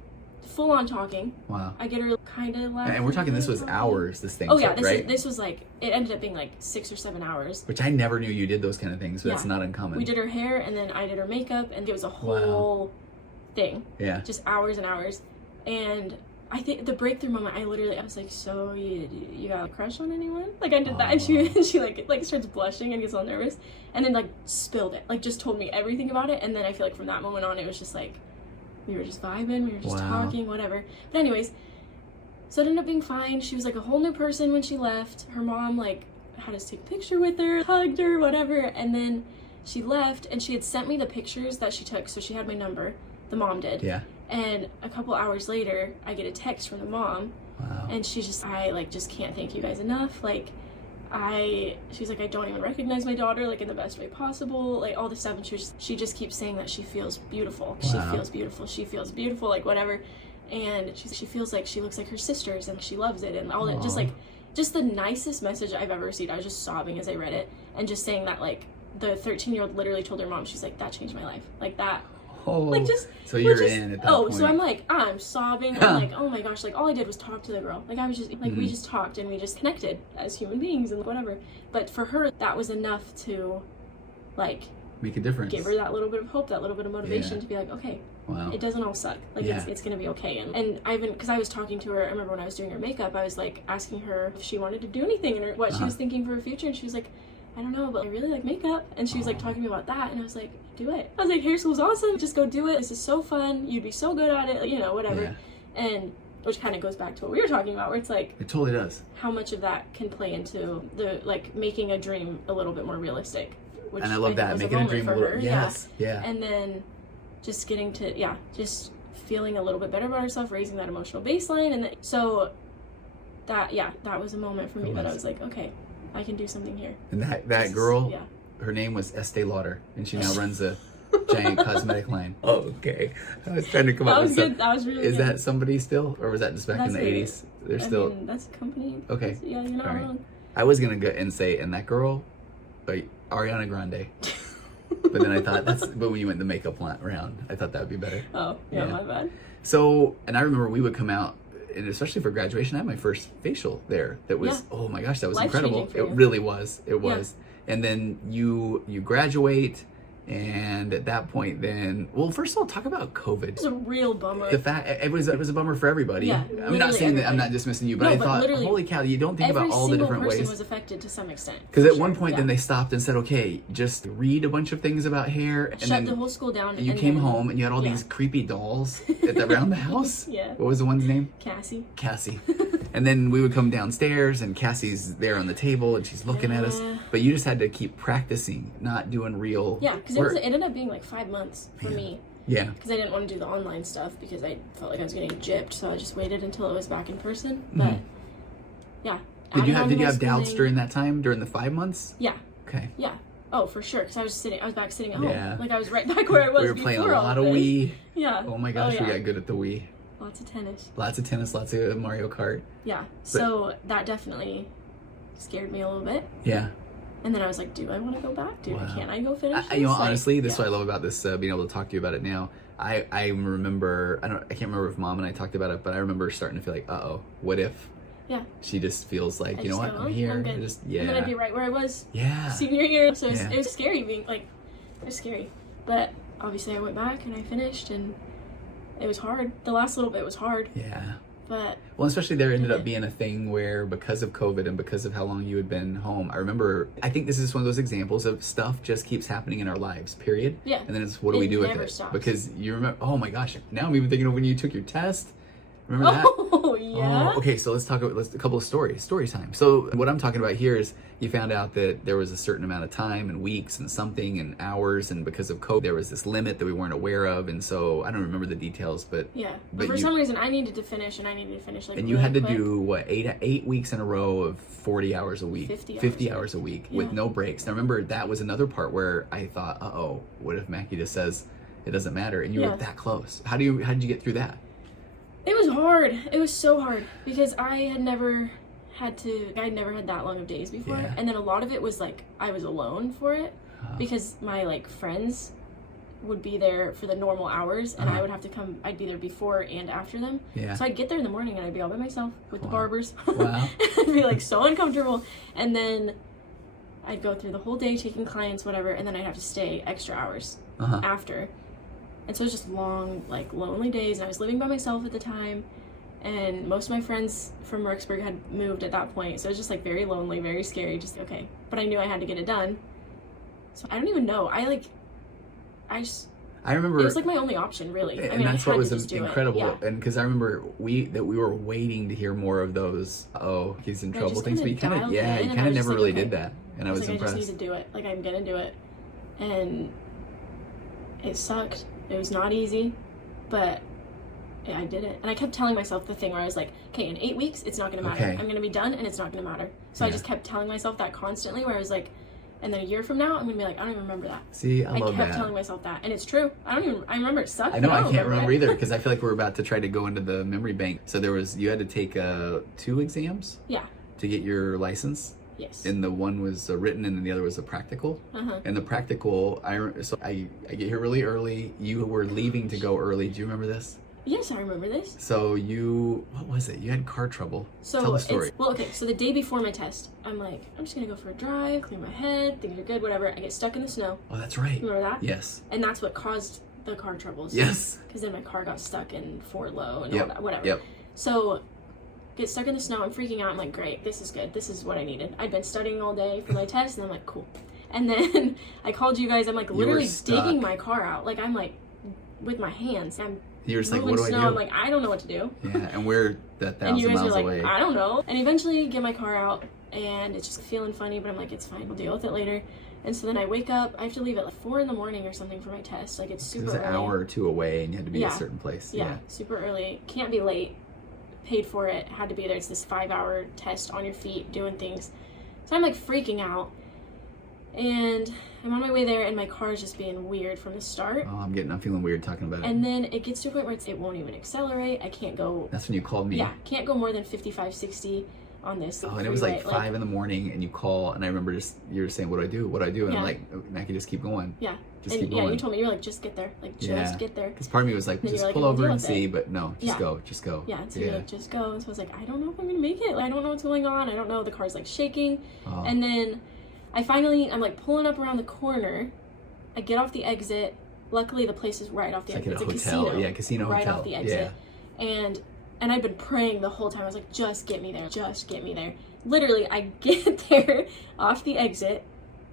full on talking. Wow. I get her kind of laughing. And we're talking, this was hours, this thing. Oh yeah, right? This was like, it ended up being like 6 or 7 hours. Which I never knew you did those kind of things, but it's not uncommon. We did her hair and then I did her makeup and it was a whole thing. Yeah. Just hours and hours. And I think the breakthrough moment, I was like, so you got a crush on anyone? Like I did that, and she like starts blushing and gets all nervous, and then like spilled it, like just told me everything about it, and then I feel like from that moment on, it was just like we were just vibing, we were just talking, whatever. But anyways, so it ended up being fine. She was like a whole new person when she left. Her mom like had us take a picture with her, hugged her, whatever, and then she left, and she had sent me the pictures that she took, so she had my number. The mom did. Yeah. And a couple hours later, I get a text from the mom. Wow. And she's just, I like just can't thank you guys enough. Like, she's like, I don't even recognize my daughter, like in the best way possible, like all this stuff. And she just keeps saying that she feels beautiful. Wow. She feels beautiful. She feels beautiful, like whatever. And she feels like she looks like her sisters and she loves it and all that. Just the nicest message I've ever received. I was just sobbing as I read it and just saying that like the 13-year-old literally told her mom, she's like, that changed my life. Like that. Oh, like just so you're in at that point. So I'm sobbing. I'm like, oh my gosh, like all I did was talk to the girl. Like I was just like we just talked and we just connected as human beings and whatever. But for her, that was enough to like make a difference. Give her that little bit of hope, that little bit of motivation to be like, okay, it doesn't all suck. Like it's gonna be okay. And because I was talking to her, I remember when I was doing her makeup, I was like asking her if she wanted to do anything and what she was thinking for her future, and she was like, I don't know, but I really like makeup. And she was like talking to me about that, and I was like, do it. I was like, hair school's awesome, just go do it. This is so fun, you'd be so good at it, you know, whatever. And which kind of goes back to what we were talking about, where it's like, it totally does, how much of that can play into the like making a dream a little bit more realistic. Which and I love that, making a dream a little, and then just getting to just feeling a little bit better about herself, raising that emotional baseline. And so that was a moment for me that I was like, okay, I can do something here. And that girl, her name was Estee Lauder, and she now runs a giant cosmetic line. Oh, okay. I was trying to come up with something. That was really good. Is that somebody still, or was that just back in the 80s? They're still. I mean, that's a company. Okay. Yeah, you're not wrong. I was gonna go and say, and that girl, like Ariana Grande. But then I thought but when you went the makeup round, I thought that would be better. Oh, yeah, my bad. So, and I remember we would come out, and especially for graduation, I had my first facial there. That was, oh my gosh, that was incredible. It really was. It was. And then you graduate, and at that point, then, well, first of all, talk about COVID. It was a real bummer. The fact it was a bummer for everybody. Yeah, I'm not saying that, I'm not dismissing you, but I thought, holy cow, you don't think about all the different ways. Every single person was affected to some extent. Because at one point, then they stopped and said, okay, just read a bunch of things about hair. And shut the whole school down. You came home and you had all these creepy dolls around the house. What was the one's name? Cassie. And then we would come downstairs and Cassie's there on the table and she's looking at us. But you just had to keep practicing, not doing real because it ended up being like 5 months for me. Yeah. Because I didn't want to do the online stuff because I felt like I was getting gypped. So I just waited until it was back in person. But Did you have doubts during that time, during the 5 months? Yeah. Okay. Yeah. Oh, for sure. Because I was back sitting at home. Yeah. Like I was right back where I was before. We were playing a lot of Wii. Yeah. Oh my gosh, we got good at the Wii. Lots of tennis. Lots of Mario Kart. Yeah. So that definitely scared me a little bit. Yeah. And then I was like, do I want to go back? Can I go finish this? You know, honestly, this is what I love about this, being able to talk to you about it now. I remember, I can't remember if Mom and I talked about it, but I remember starting to feel like, what if she just feels like, you know what, I'm here. I'm and then I'd be right where I was senior year. So it was scary being like, it was scary. But obviously I went back and I finished and it was hard. The last little bit was hard. Yeah. But well, especially there ended up being a thing where because of COVID and because of how long you had been home, I think this is one of those examples of stuff just keeps happening in our lives, period. Yeah. And then it's what do we do with it? Stops. Because you remember, oh my gosh, now I'm even thinking of when you took your test. Remember that? Oh, yeah. Yeah. Oh, okay. So let's talk about a couple of stories. Story time. So what I'm talking about here is you found out that there was a certain amount of time and weeks and something and hours, and because of COVID, there was this limit that we weren't aware of, and so I don't remember the details, but But for some reason, I needed to finish, and I needed to finish like. And you really had to quick. do what 8 weeks in a row of 40 hours a week, 50 hours a week with no breaks. Now remember, that was another part where I thought, what if Mackie just says it doesn't matter, and you were that close? How did you get through that? It was hard. It was so hard because I'd never had that long of days before. Yeah. And then a lot of it was like I was alone for it because my like friends would be there for the normal hours and I would have to come, I'd be there before and after them. Yeah. So I'd get there in the morning and I'd be all by myself with the barbers. Wow. I'd be like so uncomfortable. And then I'd go through the whole day taking clients, whatever, and then I'd have to stay extra hours after. And so it was just long, like, lonely days, and I was living by myself at the time, and most of my friends from Rexburg had moved at that point, so it was just, like, very lonely, very scary, just, okay. But I knew I had to get it done. So I don't even know. I remember... It was, like, my only option, really. And I mean, that's I what had was incredible. And because I remember we were waiting to hear more of those, he's in trouble things, but you kind of never really did that. And I was impressed. I just need to do it. Like, I'm gonna do it. And it sucked. It was not easy, but I did it. And I kept telling myself the thing where I was like, okay, in 8 weeks, it's not going to matter. I'm going to be done and it's not going to matter. So I just kept telling myself that constantly where I was like, and then a year from now, I'm going to be like, I don't even remember that. See, I love that. I kept telling myself that. And it's true. I remember it sucked. I know, I can't remember either because I feel like we're about to try to go into the memory bank. So you had to take 2 exams? Yeah. To get your license? Yes. And the one was written and then the other was a practical. And the practical, I get here really early. You were leaving to go early. Do you remember this? Yes, I remember this. So what was it? You had car trouble. So tell the story. So the day before my test, I'm like, I'm just going to go for a drive, clear my head, things are good, whatever. I get stuck in the snow. Oh, that's right. Remember that? Yes. And that's what caused the car troubles. Yes. Because then my car got stuck in Fort Low and all that, whatever. Yep. So get stuck in the snow. I'm freaking out. I'm like, great, this is good. This is what I needed. I'd been studying all day for my test, and I'm like, cool. And then I called you guys. I'm like literally digging my car out. Like I'm like with my hands. You're just like, what do I do? I'm like, I don't know what to do. Yeah, and we're 1,000 and you guys miles are like, away. I don't know. And eventually get my car out, and it's just feeling funny, but I'm like, it's fine. We'll deal with it later. And so then I wake up. I have to leave at like 4 a.m. or something for my test. Like it's super early. It was an hour or two away, and you had to be at a certain place. Yeah, super early. Can't be late. Paid for it, had to be there. It's this 5-hour test on your feet doing things. So I'm like freaking out, and I'm on my way there, and my car is just being weird from the start. Oh, I'm feeling weird talking about it. And then it gets to a point where it won't even accelerate. I can't go. That's when you called me. Yeah, can't go more than 55, 60 on this. Oh, and it was like 5 in the morning, and you call, and I remember you're saying, what do I do? What do I do? And I'm like, Mackie, just keep going. Yeah. Just keep going. Yeah, you told me, you're like, just get there. Like, just get there. Because part of me was like, just pull over and see, but no, just go. Yeah, so you're like, just go. So I was like, I don't know if I'm going to make it. Like, I don't know what's going on. I don't know. The car's like shaking. Oh. And then I'm like pulling up around the corner. I get off the exit. Luckily, the place is right off the exit. It's like a hotel. Casino. Yeah, casino right hotel. Right off the exit. Yeah. And I'd been praying the whole time. I was like, just get me there. Just get me there. Literally, I get there off the exit.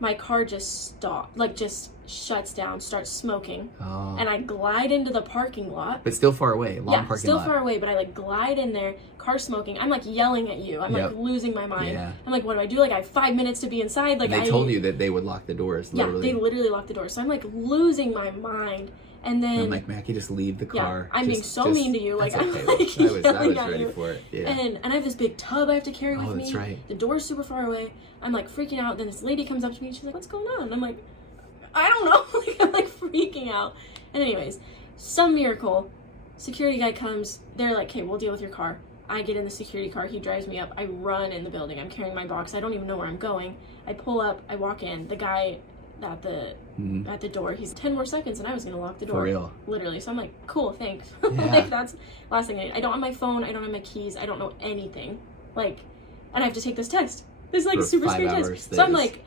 My car just stopped, like just shuts down, starts smoking. Oh. And I glide into the parking lot. But still far away, long parking lot. Still far away, but I like glide in there, car smoking. I'm like yelling at you. I'm like losing my mind. Yeah. I'm like, what do I do? Like I have 5 minutes to be inside. Like and they told you that they would lock the doors, literally. Yeah, they literally locked the doors. So I'm like losing my mind. And then I'm like, Mackie, just leave the car. I'm being so mean to you. Like I'm like I was ready for it. Yeah. And I have this big tub I have to carry with me. That's right. The door's super far away. I'm like freaking out. Then this lady comes up to me and she's like, what's going on? And I'm like, I don't know. Like I'm like freaking out. And anyways, some miracle, security guy comes. They're like, okay, we'll deal with your car. I get in the security car. He drives me up. I run in the building. I'm carrying my box. I don't even know where I'm going. I pull up. I walk in. The guy at the door, he's 10 more seconds and I was gonna lock the door. For real. Literally. So I'm like, cool, thanks. Yeah. Like that's last thing I don't have my phone, I don't have my keys, I don't know anything. Like, and I have to take this test. This like super scary test. So I'm like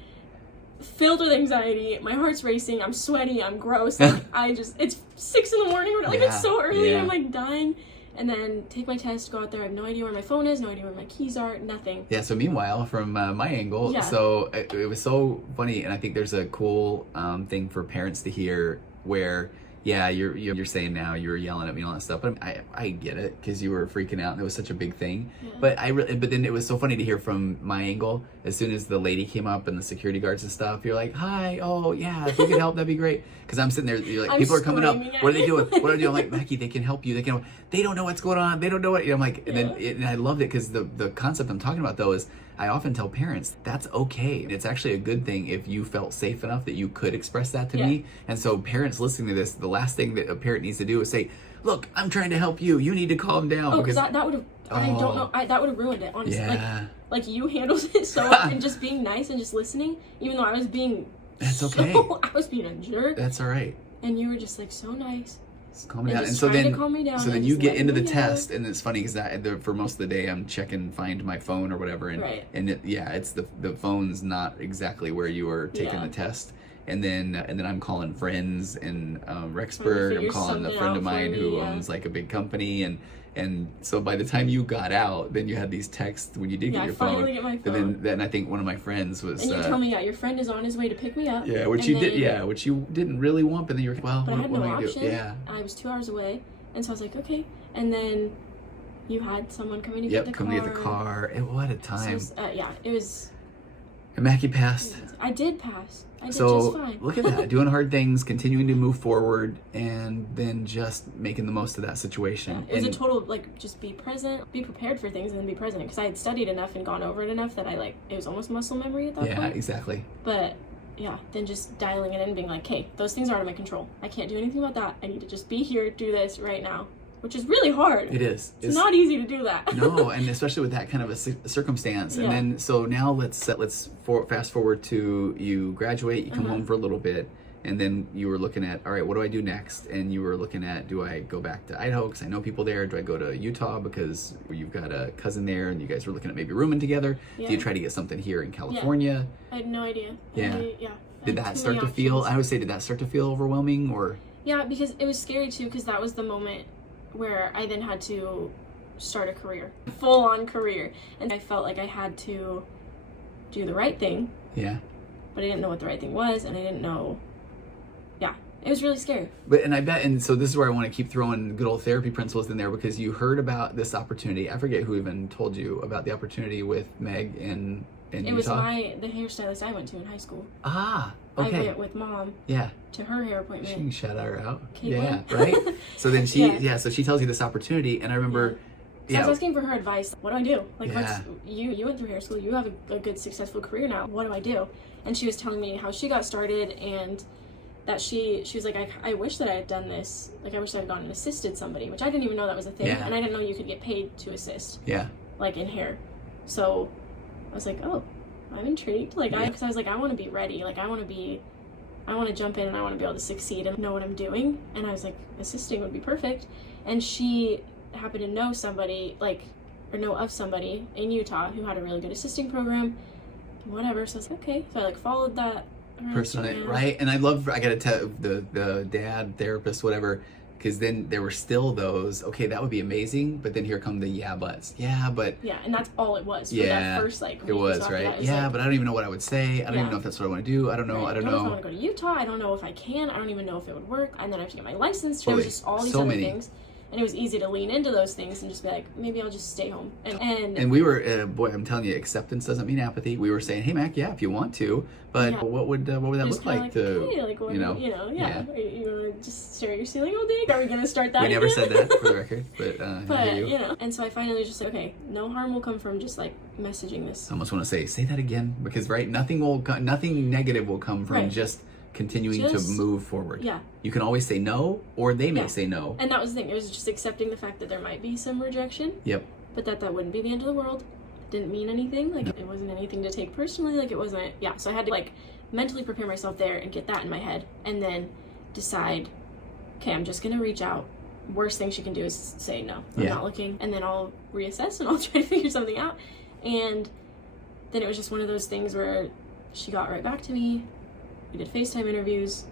filled with anxiety, my heart's racing, I'm sweaty, I'm gross, like it's 6 in the morning, like it's so early, I'm like dying. And then take my test, go out there. I have no idea where my phone is, no idea where my keys are, nothing. Yeah, so meanwhile, from my angle, so it was so funny. And I think there's a cool thing for parents to hear where yeah, you're saying now you were yelling at me and all that stuff, but I get it because you were freaking out and it was such a big thing. Yeah. But then it was so funny to hear from my angle. As soon as the lady came up and the security guards and stuff, you're like, "Hi, oh yeah, if we could help, that'd be great." Because I'm sitting there, you're like, people are coming up. What are they doing? What are they doing? I'm like, Mackie, they can help you. They don't know what's going on. They don't know what. I'm like, and I loved it because the concept I'm talking about though is, I often tell parents that's okay. It's actually a good thing if you felt safe enough that you could express that to me. And so parents listening to this, the last thing that a parent needs to do is say, "Look, I'm trying to help you. You need to calm down." Oh, because that would have. I don't know. That would have ruined it, honestly. Yeah. Like you handled it so well, and just being nice and just listening, even though I was being. That's okay. I was being a jerk. That's all right. And you were just like so nice. Calm me down. And so then you get into the test, and it's funny because for most of the day I'm checking find my phone or whatever, and it's the phone's not exactly where you were taking the test, and then I'm calling friends in Rexburg. I'm calling a friend of mine who owns like a big company, and so by the time you got out, then you had these texts when you did get your phone. Get my phone. And then I think one of my friends was. And you told me, your friend is on his way to pick me up. Yeah, which you did. Yeah, which you didn't really want, but then you're well. But I had no option. Yeah. I was 2 hours away, and so I was like, okay. And then you had someone coming to get the car. Come to get the car. What a time. So, it was. And Mackie passed. I did pass. I did so just fine. Look at that, doing hard things, continuing to move forward, and then just making the most of that situation. It was a total just be present, be prepared for things, and then be present. Because I had studied enough and gone over it enough that it was almost muscle memory at that point. Yeah, exactly. But then just dialing it in and being like, hey, those things are out of my control. I can't do anything about that. I need to just be here, do this right now. Which is really hard. It is. It's not easy to do that. No, and especially with that kind of a circumstance. And then, so now let's fast forward to you graduate, you come home for a little bit, and then you were looking at, all right, what do I do next? And you were looking at, do I go back to Idaho because I know people there? Do I go to Utah because you've got a cousin there and you guys were looking at maybe rooming together? Yeah. Do you try to get something here in California? I had no idea. Yeah. Did that start to feel, I would say, did that start to feel overwhelming or? Yeah, because it was scary too, because that was the moment where I then had to start a career, full-on career. And I felt like I had to do the right thing. Yeah. But I didn't know what the right thing was, and I didn't know. Yeah, it was really scary. And so this is where I want to keep throwing good old therapy principles in there, because you heard about this opportunity. I forget who even told you about the opportunity with Meg in Utah. It was the hairstylist I went to in high school. Ah, okay. I went with Mom. Yeah. To her hair appointment. She can shout her out. Caitlin. Yeah, right? So then so she tells you this opportunity, and I remember... So I was asking for her advice. What do I do? You went through hair school. You have a good, successful career now. What do I do? And she was telling me how she got started, and that she was like, I wish that I had done this. I wish I had gone and assisted somebody, which I didn't even know that was a thing. Yeah. And I didn't know you could get paid to assist. Yeah. In hair. So I was like, oh, I'm intrigued. Because I was like, I want to be ready. I want to jump in and I want to be able to succeed and know what I'm doing. And I was like, assisting would be perfect. And she happened to know somebody, know of somebody in Utah who had a really good assisting program, whatever. So I was like, okay. So I followed that personally, right? And I gotta tell the dad, therapist, whatever, because then there were still those, okay, that would be amazing, but then here come the buts. Yeah, and that's all it was for that first it was, right? Yeah, but I don't even know what I would say. I don't even know if that's what I want to do. I don't know. I don't know if I want to go to Utah. I don't know if I can. I don't even know if it would work. And then I have to get my license. There was just all these other things. And it was easy to lean into those things and just be like, maybe I'll just stay home. And we were, boy, I'm telling you, acceptance doesn't mean apathy. We were saying, hey, Mac, if you want to, but what would that look like to, hey, Are you want to just stare at your ceiling all day? Are we going to start that We never said that, for the record, but and so I finally was just like, okay, no harm will come from just messaging this. I almost want to say that again, because nothing negative will come from just continuing to move forward. Yeah. You can always say no, or they may say no. And that was the thing. It was just accepting the fact that there might be some rejection. Yep. But that wouldn't be the end of the world. Didn't mean anything. It wasn't anything to take personally. It wasn't. Yeah. So I had to mentally prepare myself there and get that in my head, and then decide, okay, I'm just gonna reach out. Worst thing she can do is say no. I'm not looking, and then I'll reassess and I'll try to figure something out. And then it was just one of those things where she got right back to me. We did FaceTime interviews.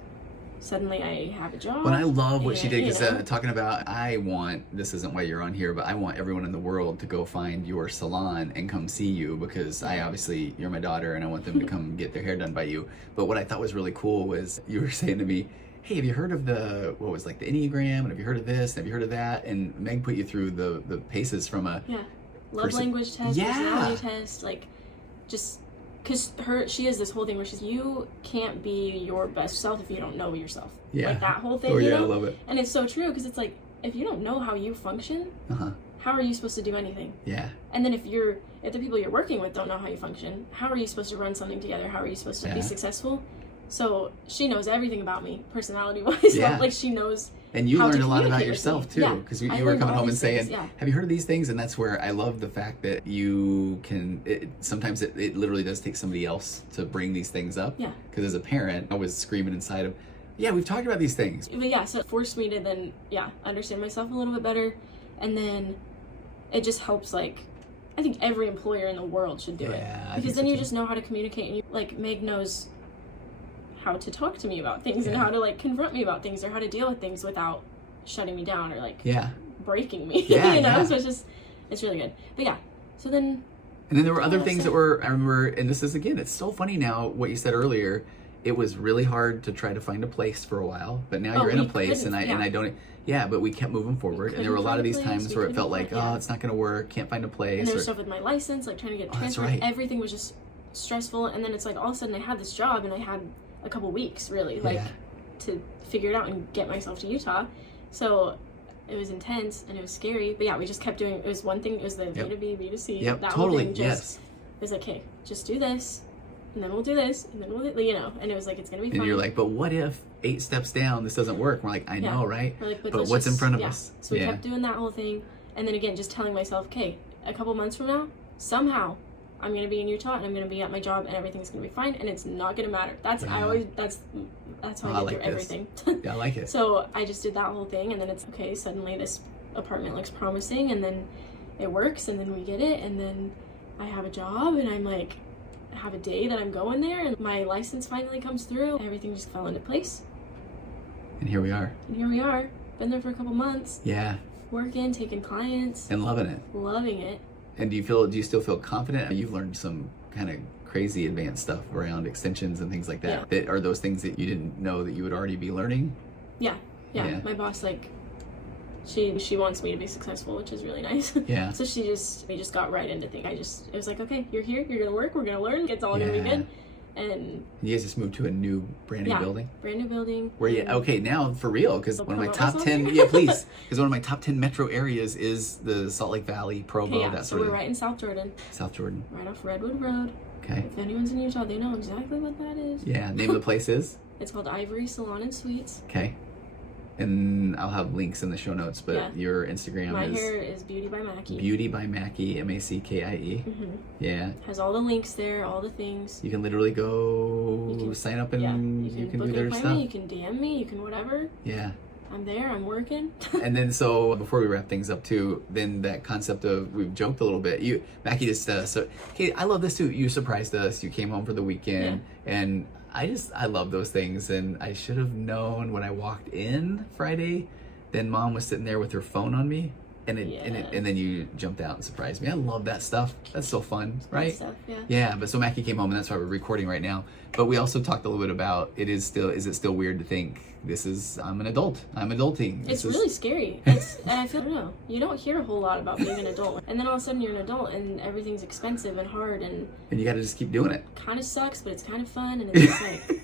Suddenly I have a job. But I love what she did, because talking about, this isn't why you're on here, but I want everyone in the world to go find your salon and come see you, because obviously you're my daughter and I want them to come get their hair done by you. But what I thought was really cool was you were saying to me, hey, have you heard of the Enneagram, and have you heard of this, and have you heard of that? And Meg put you through the paces from a love language test, personality test, like just because she has this whole thing where you can't be your best self if you don't know yourself. Like that whole thing. I love it. And it's so true, because it's like, if you don't know how you function, how are you supposed to do anything? Yeah. And then if the people you're working with don't know how you function, how are you supposed to run something together? How are you supposed to be successful? So she knows everything about me, personality-wise. Yeah. Like, she knows. And you learned a lot about yourself too, because you were coming home and saying, have you heard of these things? And that's where I love the fact that you can, sometimes it literally does take somebody else to bring these things up. Yeah. Because as a parent, I was screaming inside of, we've talked about these things. But so it forced me to then, understand myself a little bit better. And then it just helps, like, I think every employer in the world should do it. Because then you just know how to communicate, and like, Meg knows how to talk to me about things and how to, like, confront me about things, or how to deal with things without shutting me down or, like, breaking me. So it's really good. But so then. And then there were other things that were, I remember, and this is, again, it's so funny now what you said earlier. It was really hard to try to find a place for a while, but now you're in a place, and I don't. But we kept moving forward, and there were a lot of these times where it felt like, it's not going to work, can't find a place. And there was stuff with my license, like trying to get transferred. Everything was just stressful, and then it's like all of a sudden I had this job, and I had a couple weeks really, like, to figure it out and get myself to Utah. So it was intense and it was scary, but we just kept doing. It was one thing. It was the B2B, B2C. That whole thing. It was like, hey, just do this, and then we'll do this, and then we'll, and it was like, it's gonna be fun. And you're like, but what if 8 steps down this doesn't work? We're like, I know, right? We're like, but what's in front of us? So we kept doing that whole thing, and then again, just telling myself, okay, a couple months from now, somehow I'm going to be in Utah, and I'm going to be at my job, and everything's going to be fine, and it's not going to matter. That's how I get through everything. I like it. So I just did that whole thing, and then it's okay, suddenly this apartment looks promising, and then it works, and then we get it, and then I have a job, and I'm like, I have a day that I'm going there, and my license finally comes through. Everything just fell into place. And here we are. Been there for a couple months. Yeah. Working, taking clients. And loving it. Loving it. And do you still feel confident? You've learned some kind of crazy advanced stuff around extensions and things like that. That are those things that you didn't know that you would already be learning? Yeah. My boss, like, she wants me to be successful, which is really nice. Yeah. So we just got right into things. It was like, okay, you're here, you're gonna work, we're gonna learn, it's all gonna be good. And you guys just moved to a brand new building? Brand new building. Okay, now for real, because one of my top 10, please, because one of my top 10 metro areas is the Salt Lake Valley, Provo, that sort of. So we're right in South Jordan. Right off Redwood Road. Okay. If anyone's in Utah, they know exactly what that is. Yeah, name of the place is? It's called Ivory Salon and Suites. Okay. And I'll have links in the show notes, but your Instagram is... My hair is Beauty by Mackie. Beauty by Mackie, Mackie. Mm-hmm. Yeah. Has all the links there, all the things. You can literally go sign up and you can do their stuff. You can DM me, you can whatever. Yeah. I'm there, I'm working. And then, so before we wrap things up too, then that concept of, we've joked a little bit. Mackie just, Kate, I love this too. You surprised us, you came home for the weekend, and I love those things, and I should have known when I walked in Friday. Then Mom was sitting there with her phone on me, and then you jumped out and surprised me. I love that stuff. That's so fun, right? Stuff, yeah. But so Mackie came home, and that's why we're recording right now. But we also talked a little bit about is it still weird to think I'm an adult. I'm adulting. It's really scary. And I feel, I don't know, you don't hear a whole lot about being an adult. And then all of a sudden you're an adult and everything's expensive and hard and you got to just keep doing it. Kind of sucks, but it's kind of fun, and it's just like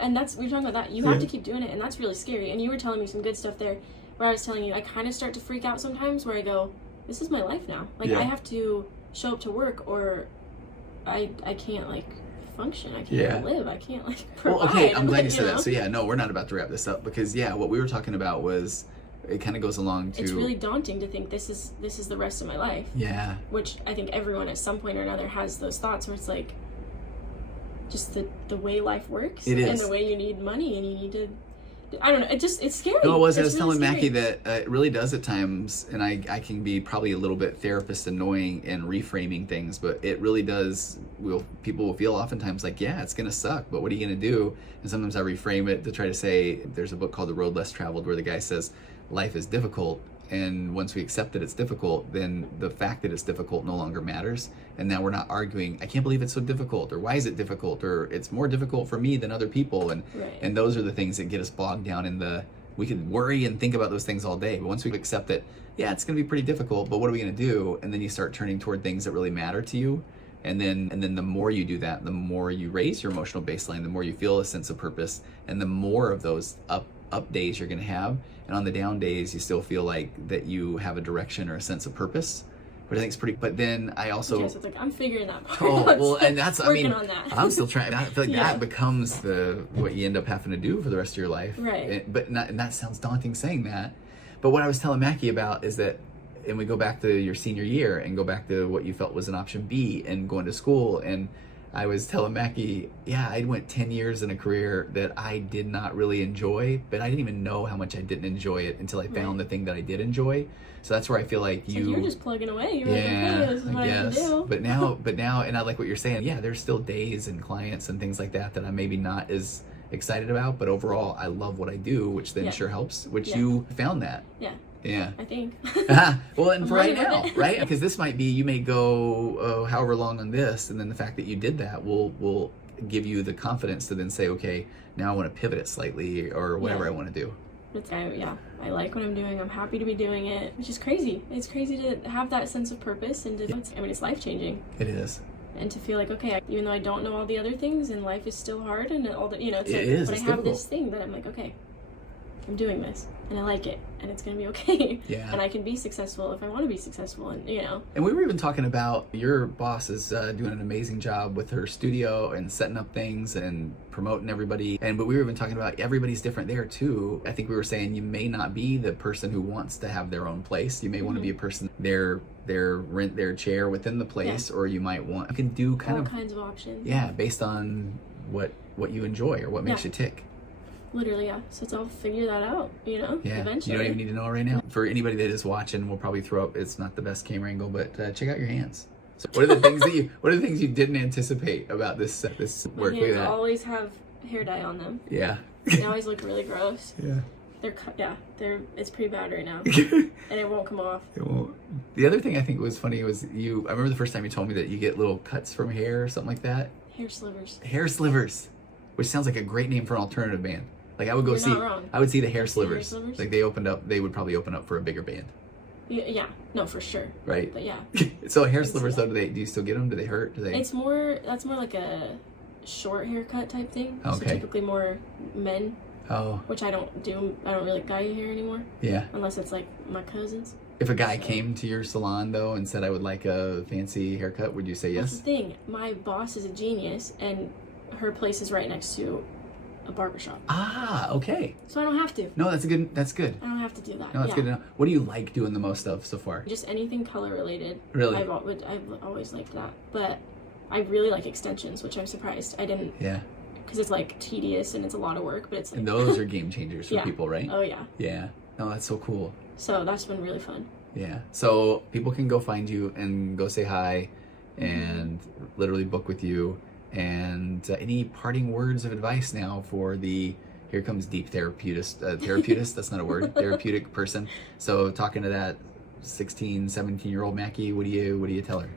and that's, we were talking about that. You have to keep doing it, and that's really scary. And you were telling me some good stuff there where I was telling you I kind of start to freak out sometimes where I go, this is my life now. Like I have to show up to work or I can't like function. I can't live. I can't like provide. Well, okay, I'm glad you said that. So we're not about to wrap this up because what we were talking about was it kind of goes along to. It's really daunting to think this is the rest of my life. Yeah. Which I think everyone at some point or another has those thoughts where it's like just the way life works. It is. And the way you need money and you need to. I don't know. It's scary. No, I was really telling Mackie that it really does at times, and I can be probably a little bit therapist annoying and reframing things, but it really does. People will feel oftentimes like, it's gonna suck, but what are you gonna do? And sometimes I reframe it to try to say, there's a book called The Road Less Traveled where the guy says, life is difficult, And once we accept that it's difficult, then the fact that it's difficult no longer matters. And now we're not arguing, I can't believe it's so difficult, or why is it difficult, or it's more difficult for me than other people. And those are the things that get us bogged down in we could worry and think about those things all day. But once we accept that, yeah, it's going to be pretty difficult, but what are we going to do? And then you start turning toward things that really matter to you. And then the more you do that, the more you raise your emotional baseline, the more you feel a sense of purpose, and the more of those up days you're going to have. And on the down days, you still feel like that you have a direction or a sense of purpose, which I think is pretty. But then I also, yes, it's like I'm figuring that part. Oh well, and that's working on that. I'm still trying. I feel like that becomes what you end up having to do for the rest of your life. Right. And that sounds daunting saying that. But what I was telling Mackie about is that, and we go back to your senior year and go back to what you felt was an option B and going to school. And I was telling Mackie, yeah, I went 10 years in a career that I did not really enjoy, but I didn't even know how much I didn't enjoy it until I found the thing that I did enjoy. So that's where I feel like you're just plugging away. You're like, okay, this is what I can do. But now, and I like what you're saying. Yeah, there's still days and clients and things like that I'm maybe not as excited about, but overall, I love what I do, which then sure helps, which you found that. Yeah. Yeah. I think. Well, and for right now, right? Because this might be, you may go however long on this, and then the fact that you did that will give you the confidence to then say, okay, now I want to pivot it slightly or whatever I want to do. I like what I'm doing. I'm happy to be doing it, which is crazy. It's crazy to have that sense of purpose, and it's life-changing. It is. And to feel like, okay, even though I don't know all the other things, and life is still hard, and all the, but I have this thing that I'm like, okay, I'm doing this, and I like it, and it's gonna be okay. Yeah. And I can be successful if I want to be successful, and And we were even talking about your boss is doing an amazing job with her studio and setting up things and promoting everybody. But we were even talking about everybody's different there too. I think we were saying you may not be the person who wants to have their own place. You may want to be a person rent their chair within the place, or you can do all kinds of options. Yeah, based on what you enjoy or what makes you tick. Literally, yeah. So it's all figure that out, Yeah. eventually. You don't even need to know it right now. For anybody that is watching, we'll probably throw up, it's not the best camera angle, but check out your hands. So what are the things you didn't anticipate about this work? My hands always have hair dye on them. Yeah. They always look really gross. Yeah. It's pretty bad right now. And it won't come off. It won't. The other thing I think was funny was I remember the first time you told me that you get little cuts from hair or something like that. Hair slivers. Hair slivers, which sounds like a great name for an alternative band. Like I would go I would see the hair slivers. Like they would probably open up for a bigger band. Yeah, no, for sure. Right. But yeah. So hair slivers though, do you still get them? Do they hurt? That's more like a short haircut type thing. Okay. So typically more men. Oh. Which I don't do. I don't really guy hair anymore. Yeah. Unless it's like my cousins. If a guy came to your salon though and said I would like a fancy haircut, would you say yes? That's the thing. My boss is a genius, and her place is right next to a barbershop. Ah, okay. So I don't have to. No, that's good. I don't have to do that. No, that's good to know. What do you like doing the most of so far? Just anything color related. Really? I've always liked that. But I really like extensions, which I'm surprised I didn't. Yeah. Because it's like tedious and it's a lot of work, but it's like... And those are game changers for people, right? Oh yeah. Yeah. No, that's so cool. So that's been really fun. Yeah. So people can go find you and go say hi and literally book with you. And any parting words of advice now for here comes deep therapeutic, that's not a word, therapeutic person. So talking to that 16, 17-year-old Mackie, what do you tell her?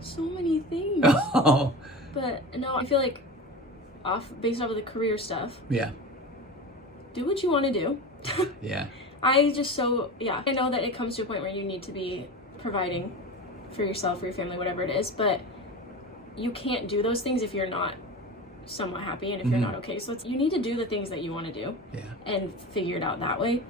So many things. Oh. But no, I feel like based off of the career stuff. Yeah. Do what you want to do. Yeah. I know that it comes to a point where you need to be providing for yourself, for your family, whatever it is, but you can't do those things if you're not somewhat happy and if you're not okay. So you need to do the things that you want to do and figure it out that way.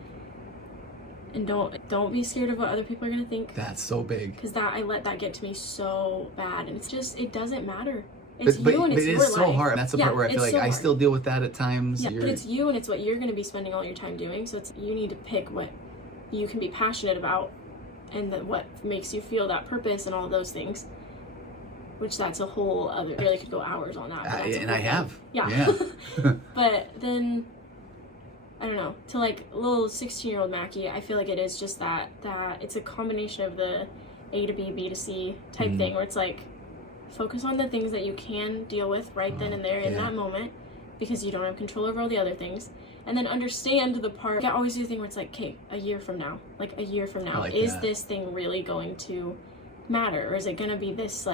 And don't be scared of what other people are going to think. That's so big. Because I let that get to me so bad. And it doesn't matter. It's but you and it's your life. It is so hard. That's the part where I feel like I still deal with that at times. Yeah, but it's you and it's what you're going to be spending all your time doing. So you need to pick what you can be passionate about and what makes you feel that purpose and all those things. Which that's a whole other... I really could go hours on that. And I have. Yeah. But then... I don't know, to like little 16-year-old Mackie, I feel like it is just that it's a combination of the A to B, B to C type thing, where it's like, focus on the things that you can deal with right then and there in that moment, because you don't have control over all the other things, and then understand the part. I always do the thing where it's like, okay, a year from now, is this thing really going to matter, or is it gonna be this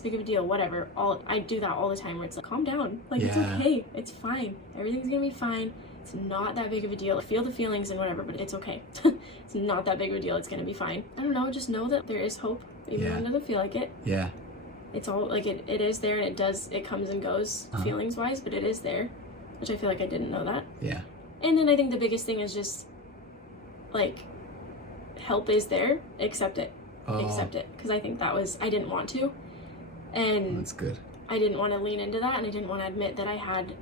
big of a deal, whatever. I do that all the time, where it's like, calm down, like it's okay, it's fine, everything's gonna be fine, it's not that big of a deal. Feel the feelings and whatever, but it's okay. It's not that big of a deal, it's gonna be fine. I don't know, just know that there is hope, even when it doesn't feel like it. It's all like it is there, and it comes and goes feelings wise, but it is there, which I feel like I didn't know that. And then I think the biggest thing is just like, help is there, accept it. Because I think I didn't want to, and that's good. I didn't want to lean into that, and I didn't want to admit that I had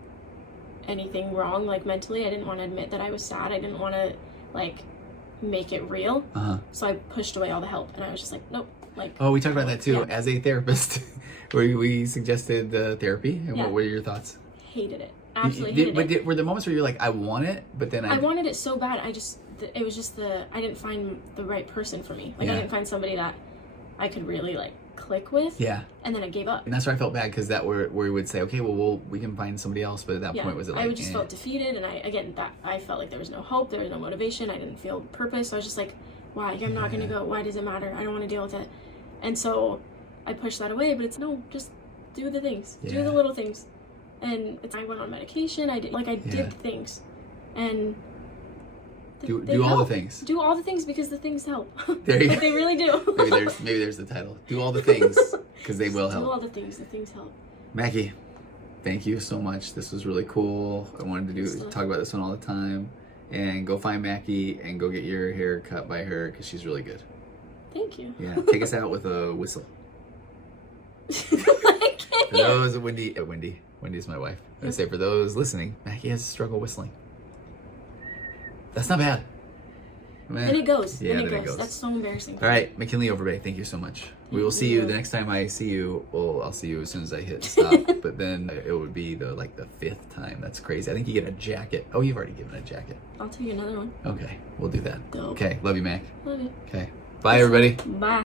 anything wrong, like mentally. I didn't want to admit that I was sad. I didn't want to like make it real. So I pushed away all the help, and I was just like, nope. Like, we talked about that too. As a therapist, we suggested therapy, and what were your thoughts? Hated it. Absolutely hated it. Were there moments where you're like, I want it, but then I wanted it so bad. It was just I didn't find the right person for me. Like I didn't find somebody that I could really like click with. And then I gave up. And that's where I felt bad, because that where we would say, okay, well we can find somebody else, but at that point was it like, I just felt defeated, and I felt like there was no hope, there was no motivation, I didn't feel purpose. So I was just like, why? I'm not gonna go. Why does it matter? I don't want to deal with it. And so I pushed that away, but just do the things. Do the little things. And I went on medication. I did things, and do all the things. Do all the things, because the things help. There you go. They really do. maybe there's the title. Do all the things, because they will help. Do all the things. The things help. Mackie, thank you so much. This was really cool. I wanted to talk about this one all the time. And go find Mackie and go get your hair cut by her, because she's really good. Thank you. Yeah, take us out with a whistle. For those, Wendy's my wife. I say, for those listening, Mackie has a struggle whistling. That's not bad. Man. And it goes. Yeah, and it goes. That's so embarrassing. All right, McKinley Overbay, thank you so much. We will see you the next time I see you. Well, I'll see you as soon as I hit stop. But then it would be the 5th time. That's crazy. I think you get a jacket. Oh, you've already given a jacket. I'll take another one. Okay, we'll do that. Dope. Okay, love you, Mac. Love you. Okay, bye everybody. Bye.